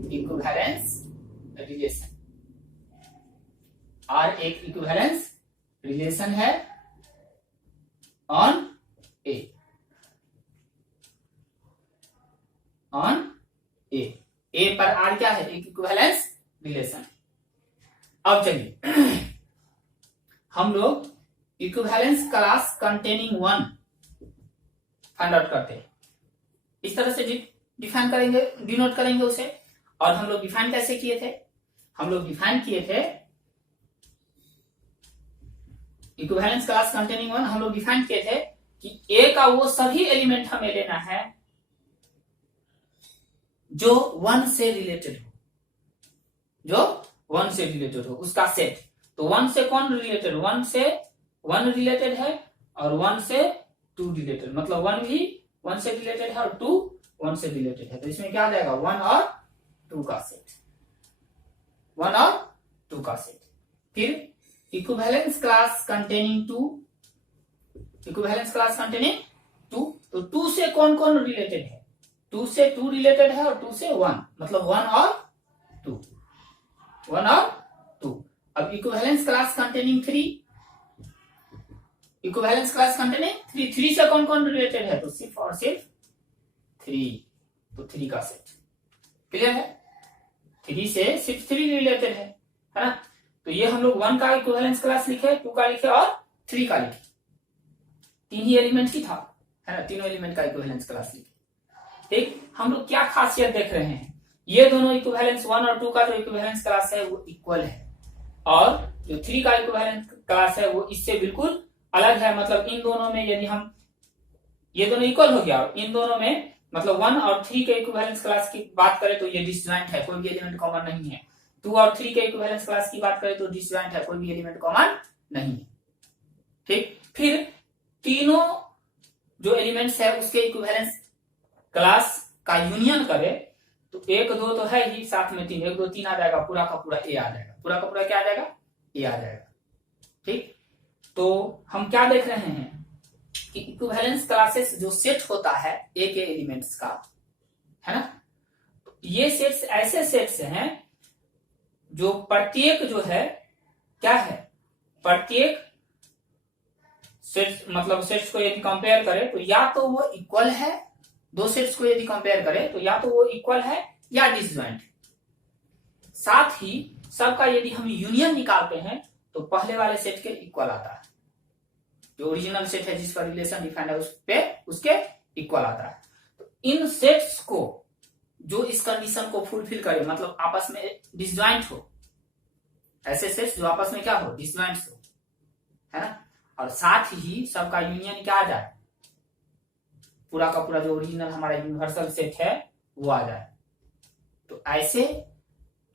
equivalence relation, R एक इक्विवेलेंस रिलेशन है ऑन ए, ए पर आर क्या है, एक इक्विवेलेंस रिलेशन। अब चलिए हम लोग equivalence class containing 1 find out करते हैं। इस तरह से डिफाइन करेंगे, डिनोट करेंगे उसे। और हम लोग डिफाइन कैसे किए थे, हम लोग डिफाइन किए थे इक्विवेलेंस क्लास कंटेनिंग 1, हम लोग डिफाइन किए थे कि ए का वो सभी एलिमेंट हमें लेना है जो 1 से रिलेटेड हो, जो 1 से रिलेटेड हो उसका सेट। तो 1 से कौन रिलेटेड, 1 से 1 रिलेटेड है और 1 से 2 रिलेटेड, मतलब 1 भी 1 से रिलेटेड है और 2 1 से रिलेटेड है। तो इसमें क्या आ जाएगा, 1 और 2 का सेट, 1 और 2 का सेट। फिर equivalence class containing 2, equivalence class containing 2, तो 2 से कौन कौन रिलेटेड है, 2 से 2 रिलेटेड है और 2 से 1, मतलब 1 और 2, 1 और 2। अब equivalence class containing 3, equivalence class containing 3, 3 से कौन कौन रिलेटेड है, तो सिर्फ और सिर्फ 3, तो 3 का सेट। क्लियर है, 3 से सिर्फ 3 रिलेटेड है ना। तो ये हम लोग 1 का इक्विवेलेंस क्लास लिखे, 2 का लिखे और 3 का लिखे, 3 ही एलिमेंट की था, है ना, तीनों एलिमेंट का इक्विवेलेंस क्लास लिखे। ठीक, हम लोग क्या खासियत देख रहे हैं, ये दोनों इक्विवेलेंस 1 और 2 का जो इक्विवेलेंस क्लास है वो इक्वल है, और जो 3 का इक्विवेलेंस क्लास है वो इससे बिल्कुल अलग है। मतलब इन दोनों में यदि हम, ये दोनों इक्वल हो गया, और इन दोनों में मतलब 1 और 3 के इक्विवेलेंस क्लास की बात करें तो ये डिसजॉइंट है, कोई भी एलिमेंट कॉमन नहीं है। 2 और 3 के इक्विवेलेंस क्लास की बात करें तो डिसजॉइंट है, कोई भी एलिमेंट कॉमन नहीं है। ठीक, फिर तीनों जो एलिमेंट्स है उसके इक्विवेलेंस क्लास का यूनियन करे तो 1 2 तो है ही, साथ में 3, 1 2 3 आ जाएगा, पूरा का पूरा ए आ जाएगा, पूरा का पूरा क्या आ जाएगा, ए आ जाएगा। ठीक, तो हम क्या देख रहे हैं कि इक्विवेलेंस क्लासेस जो सेट होता है ए के एलिमेंट्स का, है ना, तो ये सेट्स ऐसे सेट्स हैं जो प्रत्येक जो है क्या है, प्रत्येक सेट्स, मतलब सेट्स को यदि कंपेयर करें तो या तो वो इक्वल है, दो सेट्स को यदि कंपेयर करें तो या तो वो इक्वल है या डिसजॉइंट। साथ ही सबका यदि हम यूनियन निकालते हैं तो पहले वाले सेट के इक्वल आता है, जो ओरिजिनल सेट है जिस पर रिलेशन डिफाइंड है उस पे उसके इक्वल आता है। तो इन सेट्स को जो इस कंडीशन को फुलफिल करे, मतलब आपस में डिसजॉइंट हो, ऐसे सेट्स जो आपस में क्या हो, डिसजॉइंट हो, है ना, और साथ ही सबका यूनियन क्या आ जाए, पूरा का पूरा जो ओरिजिनल हमारा यूनिवर्सल सेट है वो आ जाए। तो ऐसे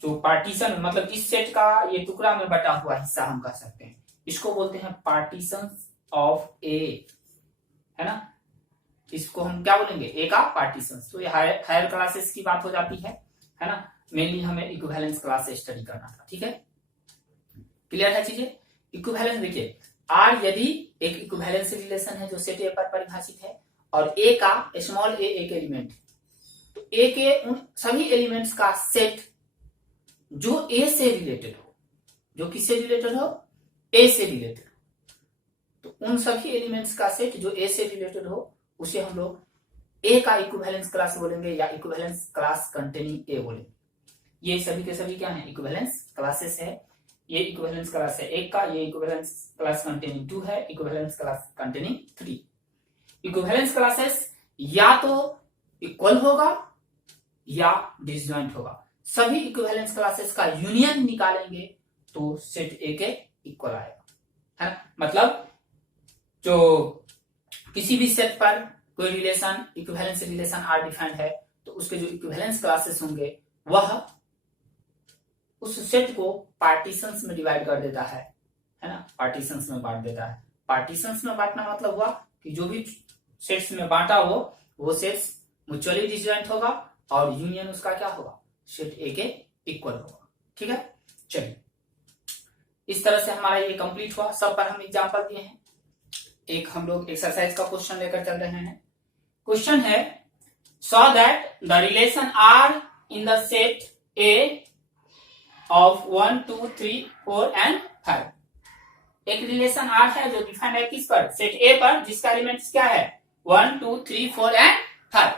जो पार्टीशन, मतलब इस सेट का ये टुकड़ा में बटा हुआ हिस्सा हम कह सकते हैं, इसको बोलते हैं पार्टीशन ऑफ ए, है ना, इसको हम क्या बोलेंगे, ए का पार्टीशन। तो ये हायर क्लासेस की बात हो जाती है ना, मेनली हमें इक्विवेलेंस क्लास से स्टडी करना था। ठीक है, क्लियर है चीजें। इक्विवेलेंस देखिए, आर यदि एक इक्विवेलेंस रिलेशन है जो सेट ए पर परिभाषित है, और ए का स्मॉल ए एक एलिमेंट, तो ए के उन सभी एलिमेंट्स का सेट जो ए से रिलेटेड हो, जो किससे रिलेटेड हो, ए से रिलेटेड, उन सभी एलिमेंट्स का सेट जो ए से रिलेटेड हो उसे हम लोग ए का इक्विवेलेंस क्लास बोलेंगे या इक्विवेलेंस क्लास कंटेनिंग ए बोलेंगे। ये सभी के सभी क्या है, इक्विवेलेंस क्लासेस है। ये इक्विवेलेंस क्लास है एक का, ये इक्विवेलेंस क्लास कंटेनिंग 2 है, equivalence class containing 3। Equivalence classes या तो इक्वल होगा या डिसजॉइंट होगा। सभी इक्विवेलेंस क्लासेस का यूनियन निकालेंगे तो सेट ए के इक्वल आएगा, है ना। मतलब जो किसी भी सेट पर कोई relation, equivalence relation R defined है तो उसके जो इक्विवेलेंस क्लासेस होंगे वह उस सेट को पार्टीशंस में डिवाइड कर देता है ना, पार्टीशंस में बांट देता है। पार्टीशंस में बांटना मतलब हुआ कि जो भी सेट्स में बांटा हो वो सेट्स म्यूचुअली डिसजॉइंट होगा और यूनियन उसका क्या होगा, सेट ए के इक्वल होगा। ठीक है, चलिए इस तरह से हमारा ये कंप्लीट हुआ। सब पर हम एग्जांपल दिए हैं। एक हम लोग एक्सरसाइज का क्वेश्चन लेकर चल रहे हैं। क्वेश्चन है so that the relation R in the set A of 1 2 3 4 and 5। एक रिलेशन आर है जो डिफाइंड है किस पर, सेट ए पर, जिसका एलिमेंट्स क्या है 1 2 3 4 एंड 5,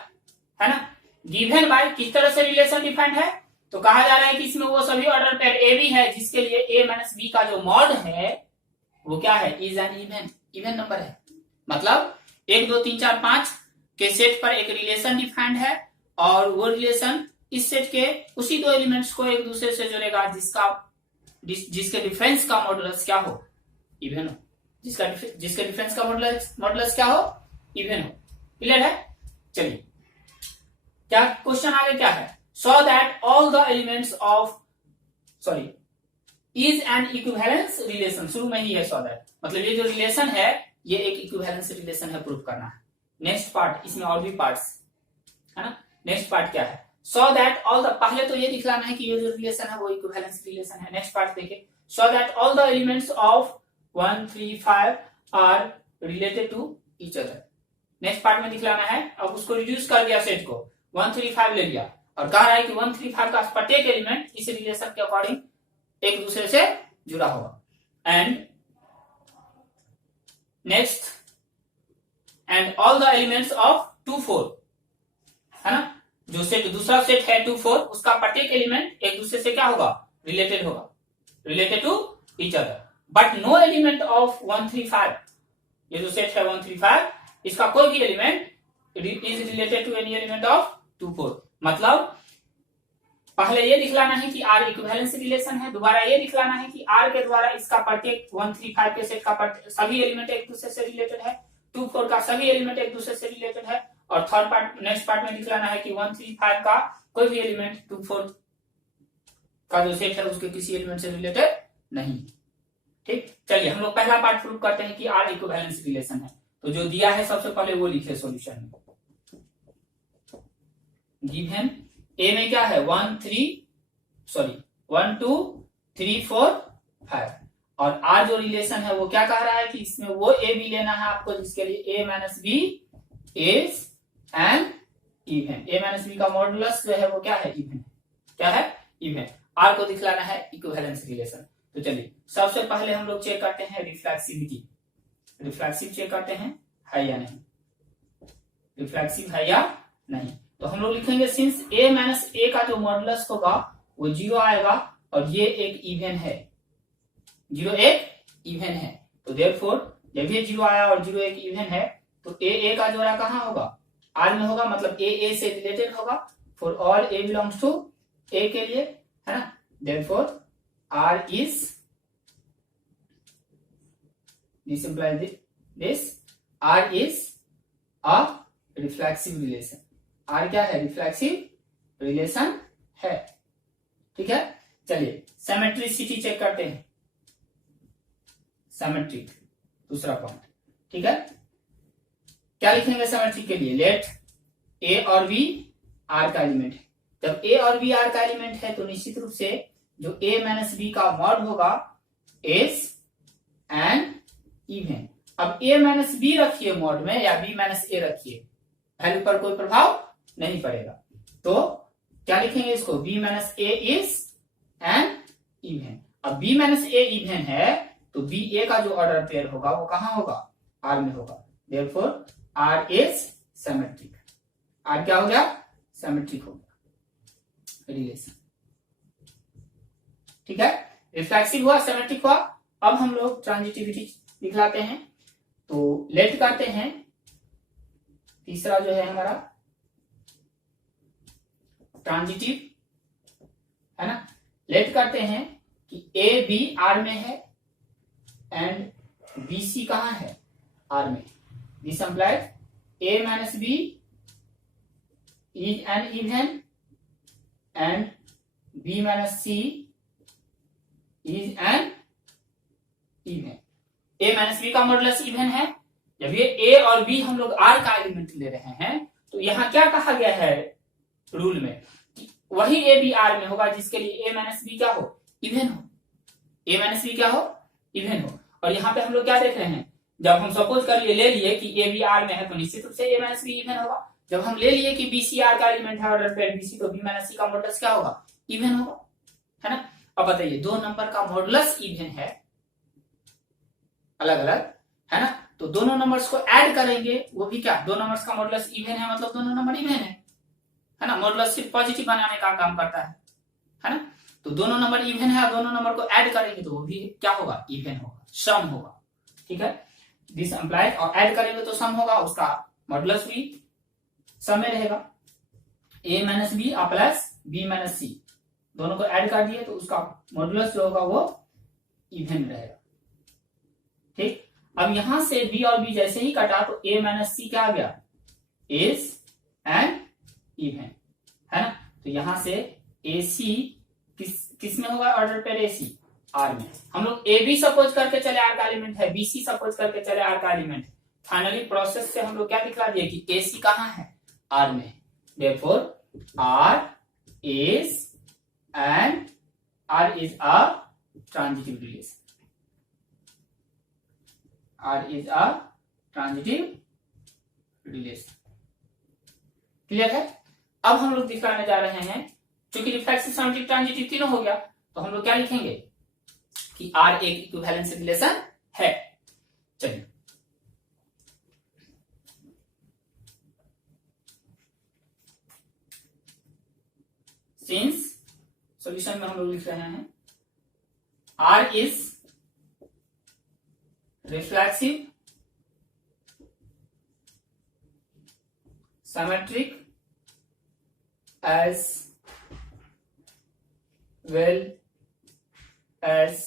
है ना। गिवन बाय किस तरह से रिलेशन डिफाइंड है, तो कहा जा रहा है कि इसमें वो सभी ऑर्डर पेयर ए बी है जिसके लिए ए माइनस बी का जो मॉड है वो क्या है, इज एन इवन नंबर है। मतलब 1 2 3 4 5 के सेट पर एक रिलेशन डिफाइंड है और वो रिलेशन इस सेट के उसी दो एलिमेंट्स को एक दूसरे से जोड़ेगा जिसके डिफरेंस का मॉडुलस क्या हो, इवन हो। जिसके डिफरेंस का मॉडुलस क्या हो, इवन हो। क्लियर है। चलिए क्या क्वेश्चन आगे क्या है, so that all the elements of is an equivalence relation. शुरू में ही है सो दैट, मतलब ये जो रिलेशन है ये एक इक्विवेलेंस रिलेशन है, प्रूव करना है। नेक्स्ट पार्ट, इसमें और भी पार्ट्स है ना। नेक्स्ट पार्ट क्या है, सो दैट ऑल द, पहले तो ये दिखलाना है कि ये जो रिलेशन है वो इक्विवेलेंस रिलेशन है। नेक्स्ट पार्ट देखिए, so that all the elements of 1 3 5 are related to each other. Next part में दिखलाना है। अब उसको रिड्यूस कर दिया, सेट को 1 3 5 ले लिया और कह रहा है कि 1 3 5 का प्रत्येक एलिमेंट इस रिलेशन के अकॉर्डिंग एक दूसरे से जुड़ा होगा। And next, and all the elements of 2 4, है ना। जो सेट दूसरा सेट है 2 4, उसका प्रत्येक एलिमेंट एक दूसरे से क्या होगा, रिलेटेड होगा, related to each other. But no element of 1 3 5, ये जो सेट है 1 3 5, इसका कोई भी element is related to any element of 2 4। मतलब पहले ये दिखलाना है कि आर इक्विवेलेंस रिलेशन है, दोबारा ये दिखलाना है कि आर के द्वारा इसका प्रत्येक 1 3 5 के सेट का सभी एलिमेंट एक दूसरे से रिलेटेड है, 2 4 का सभी एलिमेंट एक दूसरे से रिलेटेड है। और थर्ड पार्ट, नेक्स्ट पार्ट में दिखलाना है कि 1 3 5 का कोई भी एलिमेंट 2 4 का जो सेट है उसके किसी एलिमेंट से रिलेटेड नहीं। ठीक, चलिए हम लोग पहला पार्ट प्रूव करते हैं कि आर इक्विवेलेंस रिलेशन है। तो जो दिया है सबसे पहले वो लिखे सॉल्यूशन में। गिवन ए में क्या है 1 2 3 4 5 और आर जो रिलेशन है वो क्या कह रहा है कि इसमें वो ए भी लेना है आपको जिसके लिए a minus B is an even. a minus b का मॉडुलस जो है वो क्या है, इवन। क्या है, इवन। आर को दिखलाना है इक्विवेलेंस रिलेशन। तो चलिए सबसे पहले हम लोग चेक करते हैं रिफ्लेक्सिविटी। रिफ्लेक्सिव चेक करते हैं है या नहीं, रिफ्लेक्सिव है या नहीं। तो हम लोग लिखेंगे सिंस a माइनस ए का जो मॉडुलस होगा वो 0 आएगा और ये एक इवन है, 0 एक इवन है। तो देयरफॉर जब ये 0 आया और 0 एक इवन है तो a का जोड़ा कहाँ होगा, r में होगा। मतलब a से रिलेटेड होगा for all a belongs to a के लिए, है ना। Therefore r is, this implies this, r is a reflexive relation। r क्या है, रिफ्लेक्सिव रिलेशन है। ठीक है, चलिए सिमेट्रिसिटी चेक करते हैं। सिमेट्रिक दूसरा पॉइंट, ठीक है। क्या लिखेंगे सिमेट्रिक के लिए, लेट a और b r का एलिमेंट है। जब a और b r का एलिमेंट है तो निश्चित रूप से जो a माइनस b का मॉड होगा इज एन इवन। अब a माइनस b रखिए मॉड में या b माइनस a रखिए, वैल्यू पर कोई प्रभाव नहीं पड़ेगा। तो क्या लिखेंगे इसको, b minus a is an even. अब b माइनस a इवन है तो बी ए का जो ऑर्डर पेयर होगा वो कहाँ होगा, आर में होगा। Therefore R is symmetric. R क्या हो गया, सिमेट्रिक हो गया रिलेशन। ठीक है, रिफ्लेक्सिव हुआ, सिमेट्रिक हुआ। अब हम लोग ट्रांजिटिविटी दिखलाते हैं। तो लेट करते हैं, तीसरा जो है हमारा ट्रांजिटिव है ना। लेट करते हैं कि ए बी आर में है एंड बी सी कहां है, आर में। This implies a minus B is an even and b minus C is an even. A minus b का मॉडुलस इवन है। जब ये ए और बी हम लोग आर का एलिमेंट ले रहे हैं तो यहां क्या कहा गया है रूल में, कि वही ए बी आर में होगा जिसके लिए ए माइनस बी क्या हो, इवन हो। ए माइनस बी क्या हो, इवन हो। और यहाँ पे हम लोग क्या देख रहे हैं, जब हम सपोज कर ले लिए कि ए बी आर में है तो निश्चित रूप से ए माइनस बी इवन होगा। जब हम ले लिए कि बी सी आर का एलिमेंट है ऑर्डर पेयर बी सी, तो बी माइनस सी का मॉडुलस क्या होगा, इवन होगा, है ना। अब बताइए, दो नंबर का मॉडुलस इवन है अलग अलग, है ना। तो दोनों नंबर्स को ऐड करेंगे, वो भी क्या, दो नंबर्स का मॉडुलस इवन है मतलब दोनों नंबर इवन है ना। मॉडुलस सिर्फ पॉजिटिव बनाने का काम करता है ना। तो दोनों नंबर इवन है, दोनों नंबर को ऐड करेंगे तो वो भी क्या होगा, इवन होगा, सम होगा। ठीक है, दिस एम्प्लाइज, और ऐड करेंगे तो सम होगा, उसका मॉडुलस भी सम में रहेगा। A minus B plus B minus C, दोनों को ऐड कर दिए तो उसका मॉडुलस जो होगा वो इवन रहेगा। ठीक, अब यहां से बी और बी जैसे ही कटा तो ए माइनस सी क्या आ गया, इज एन इवन, है ना। तो यहां से ए सी किस में होगा ऑर्डर पेयर, ए सी आर में। हम लोग ए बी सपोज करके चले आर का एलिमेंट है, बी सी सपोज करके चले आर का एलिमेंट। फाइनली प्रोसेस से हम लोग क्या दिखला दिए कि ए सी कहां है, आर में। Therefore R is and R is a transitive relation, R is a transitive relation. Clear है। अब हम लोग दिखाने जा रहे हैं, क्योंकि रिफ्लेक्सिव, सिमेट्रिक, ट्रांजिटिव तीनों हो गया, तो हम लोग क्या लिखेंगे कि आर एक इक्विवेलेंस रिलेशन है। चलिए, सिंस सॉल्यूशन में हम लोग लिख रहे हैं R is reflexive, symmetric as well as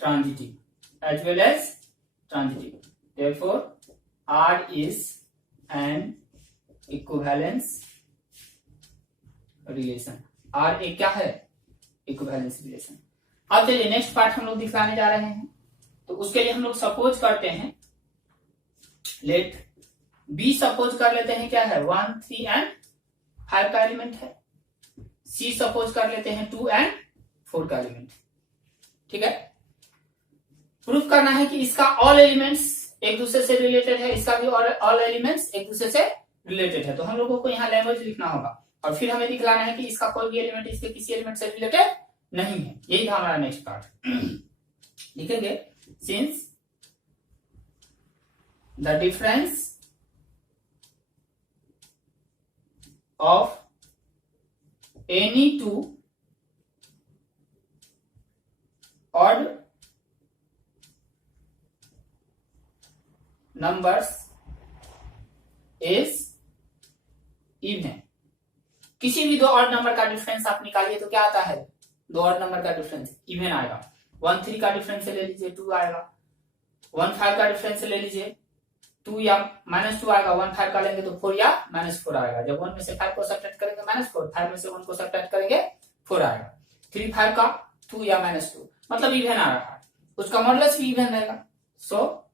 transitive, therefore R is an equivalence relation। R एक क्या है, इक्विवेलेंस रिलेशन। अब चलिए नेक्स्ट पार्ट हम लोग दिखाने जा रहे हैं। तो उसके लिए हम लोग सपोज करते हैं, लेट बी सपोज कर लेते हैं क्या है, 1 3 एंड 5 का एलिमेंट है। सी सपोज कर लेते हैं 2 एंड 4 का एलिमेंट। ठीक है, प्रूफ करना है कि इसका ऑल एलिमेंट्स एक दूसरे से रिलेटेड है, इसका भी ऑल एलिमेंट्स एक दूसरे से रिलेटेड है। तो हम लोगों को यहाँ लैंग्वेज लिखना होगा और फिर हमें दिखलाना है कि इसका कोई भी एलिमेंट इसके किसी एलिमेंट से रिलेटेड नहीं है। यही था हमारा नेक्स्ट पार्ट। लिखेंगे since the difference of any two odd numbers is even। किसी भी दो ऑड नंबर का डिफरेंस आप निकालिए तो क्या आता है, दो ऑड नंबर का डिफरेंस इवन आएगा। 1 3 का डिफरेंस ले लीजिए 2 आएगा, 1 5 का डिफरेंस ले लीजिए 2 या -2 आएगा, 1 5 का लेंगे तो 4 या -4 आएगा। जब 1 में से 5 को सब्ट्रैक्ट करेंगे -4, 5 में से 1 को सब्ट्रैक्ट करेंगे 4 आएगा। 3 5 का 2 या -2 मतलब इवन आ रहा है, उसका मॉडुलस भी इवन रहेगा। So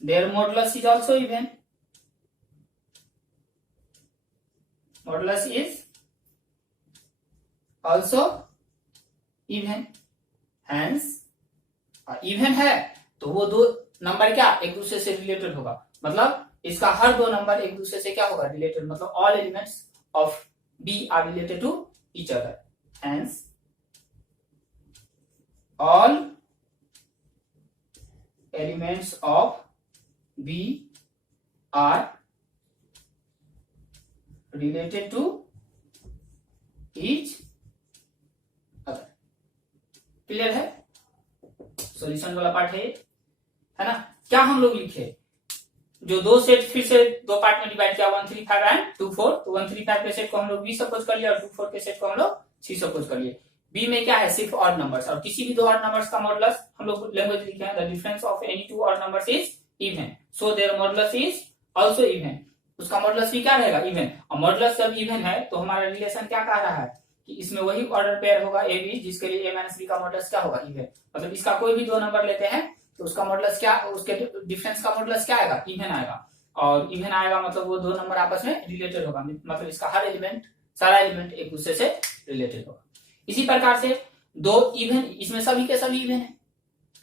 there modulus is also even, modulus is also even. Hence even है तो वो दो नंबर क्या एक दूसरे से रिलेटेड होगा, मतलब इसका हर दो नंबर एक दूसरे से क्या होगा, रिलेटेड। मतलब all elements of B are related to each other. Hence elements of B are related to each other. Clear है? सॉल्यूशन वाला पार्ट है ना। क्या हम लोग लिखे, जो दो सेट फिर से दो पार्ट में डिवाइड किया 1 3 5 एंड 2 4, तो 1 3 5 के सेट को हम लोग बी सपोज कर लिया और 2 4 के सेट को हम लोग सी सपोज कर लिए। बी में क्या है, सिर्फ ऑड नंबर्स, और किसी भी दो ऑड नंबर्स का मॉडुलस हम लोग लैंग्वेज लिखे हैं, the difference of any two odd numbers is even, so there modulus is also even. उसका मॉडुलस भी क्या रहेगा, इवन। और मॉडुलस जब इवन है तो हमारा रिलेशन क्या कह रहा है कि इसमें वही ऑर्डर पेयर होगा ए बी, जिसके लिए ए माइनस बी का मॉडुलस क्या होगा, इवन। मतलब इसका कोई भी दो नंबर लेते हैं तो उसका मॉडुलस क्या, उसके डिफरेंस का मॉडुलस क्या आएगा, इवन आएगा। और इवन आएगा मतलब वो दो नंबर आपस में रिलेटेड होगा, मतलब इसका हर एलिमेंट, सारा एलिमेंट एक दूसरे से रिलेटेड होगा। इसी प्रकार से दो इवन, इसमें सभी के सभी इवन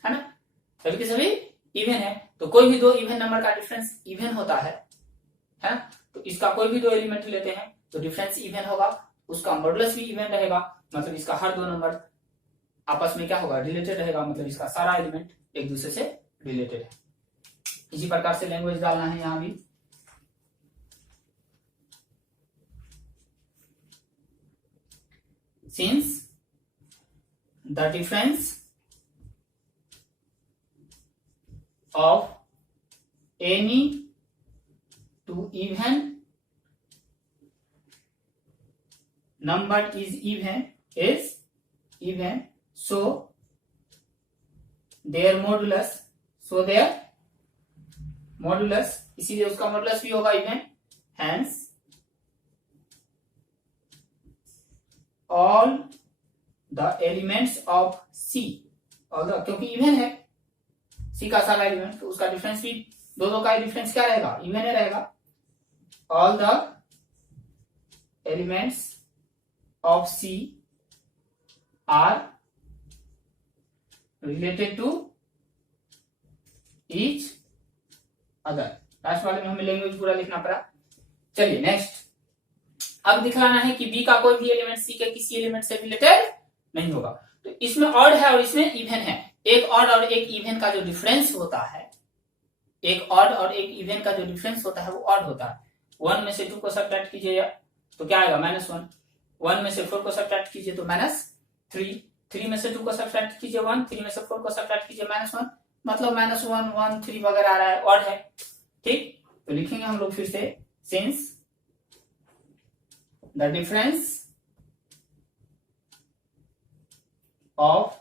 है ना, सभी के सभी इवन है। तो कोई भी दो इवन नंबर का डिफरेंस इवन होता है ना। तो इसका कोई भी दो एलिमेंट लेते हैं तो डिफरेंस इवन होगा, उसका मॉडुलस भी इवन रहेगा, मतलब इसका हर दो नंबर आपस में क्या होगा, रिलेटेड रहेगा, मतलब इसका सारा एलिमेंट एक दूसरे से रिलेटेड है। इसी प्रकार से लैंग्वेज डालना है यहां भी। Since the difference of any two even number is even, so there modulus, इसीलिए उसका मॉडुलस भी होगा even. Hence all the elements of C, क्योंकि इवन है सी का सारा एलिमेंट, तो उसका डिफरेंस भी, दोनों का डिफरेंस क्या रहेगा, इवन ही रहेगा। All the elements of C are related to each other. Last वाले में हमें लैंग्वेज पूरा लिखना पड़ा। चलिए नेक्स्ट, अब दिखलाना है कि बी का कोई भी एलिमेंट सी के किसी एलिमेंट से रिलेटेड नहीं होगा। तो इसमें ऑड है और इसमें इवन है। एक ऑड और एक इवन का जो डिफरेंस होता है, एक ऑड और एक इवन का जो डिफरेंस होता है वो ऑड होता है। 1 में से 2 को सब्ट्रैक्ट कीजिए तो क्या आएगा, -1। 1 में से 4 को सब्ट्रैक्ट कीजिए तो -3। 3 में से 2 को सब्ट्रैक्ट कीजिए 1, 3 में से 4 को सब्ट्रैक्ट कीजिए -1, मतलब -1 1 3 वगैरह आ रहा है, ऑड है। ठीक, तो लिखेंगे हम लोग फिर से, since the difference of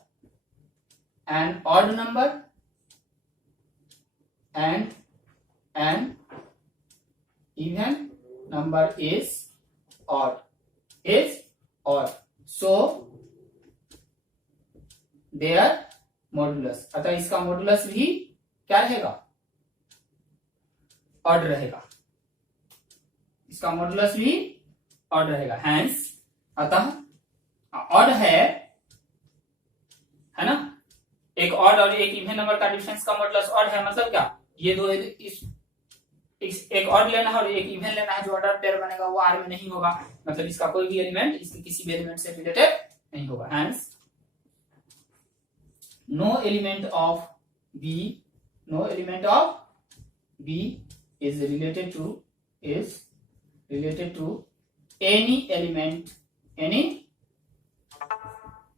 an odd number and an even number is odd, so there modulus, अतः इसका मॉडुलस भी क्या रहेगा, ऑड रहेगा, इसका मॉडुलस भी ऑड रहेगा। हैंस, अतः ऑड है ना, एक ऑड और एक इवन नंबर का डिफरेंस का मॉडुलस ऑड है, मतलब क्या, ये दो एक ऑड लेना है और एक इवन लेना है, जो ऑर्डर पेयर बनेगा वो आर में नहीं होगा, मतलब इसका कोई भी एलिमेंट इसके किसी भी एलिमेंट से रिलेटेड नहीं होगा। Hence no element of B is related to any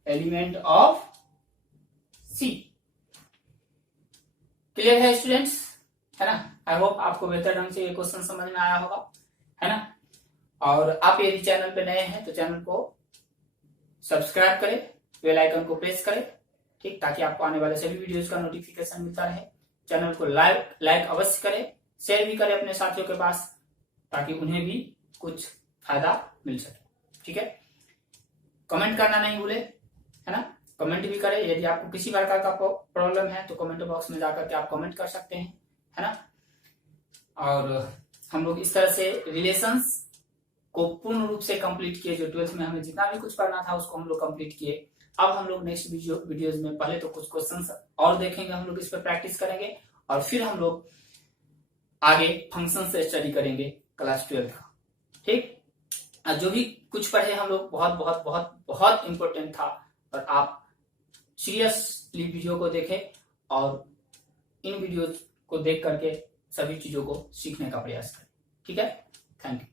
element of C। Clear है स्टूडेंट्स, है ना। आई होप आपको बेहतर ढंग से ये क्वेश्चन समझ में आया होगा, है ना। और आप यदि चैनल पे नए हैं तो चैनल को सब्सक्राइब करें, बेल आइकन को प्रेस करें, ठीक, ताकि आपको आने वाले सभी वीडियोस का नोटिफिकेशन मिलता रहे। चैनल को लाइक अवश्य करें, शेयर भी करें अपने साथियों के पास, ताकि उन्हें भी कुछ फायदा मिल सके। ठीक है, कमेंट करना नहीं भूले, है ना। कमेंट भी करें, यदि आपको किसी प्रकार का प्रॉब्लम है तो कमेंट बॉक्स में जाकर के आप कमेंट कर सकते हैं, है ना। और हम लोग इस तरह से रिलेशंस को पूर्ण रूप से कंप्लीट किए, जो 12th में हमें जितना भी कुछ पढ़ना था उसको हम लोग कंप्लीट किए। अब हम लोग नेक्स्ट वीडियोस में पहले तो कुछ क्वेश्चंस और देखेंगे, हम लोग इस पर प्रैक्टिस करेंगे, और फिर हम लोग आगे फंक्शन से स्टडी करेंगे क्लास 12 का। ठीक, जो भी कुछ पढ़े हम लोग बहुत बहुत बहुत बहुत इंपॉर्टेंट था, और आप सीरियसली वीडियो को देखें और इन वीडियोज को देख करके सभी चीजों को सीखने का प्रयास करें। ठीक है, थैंक यू।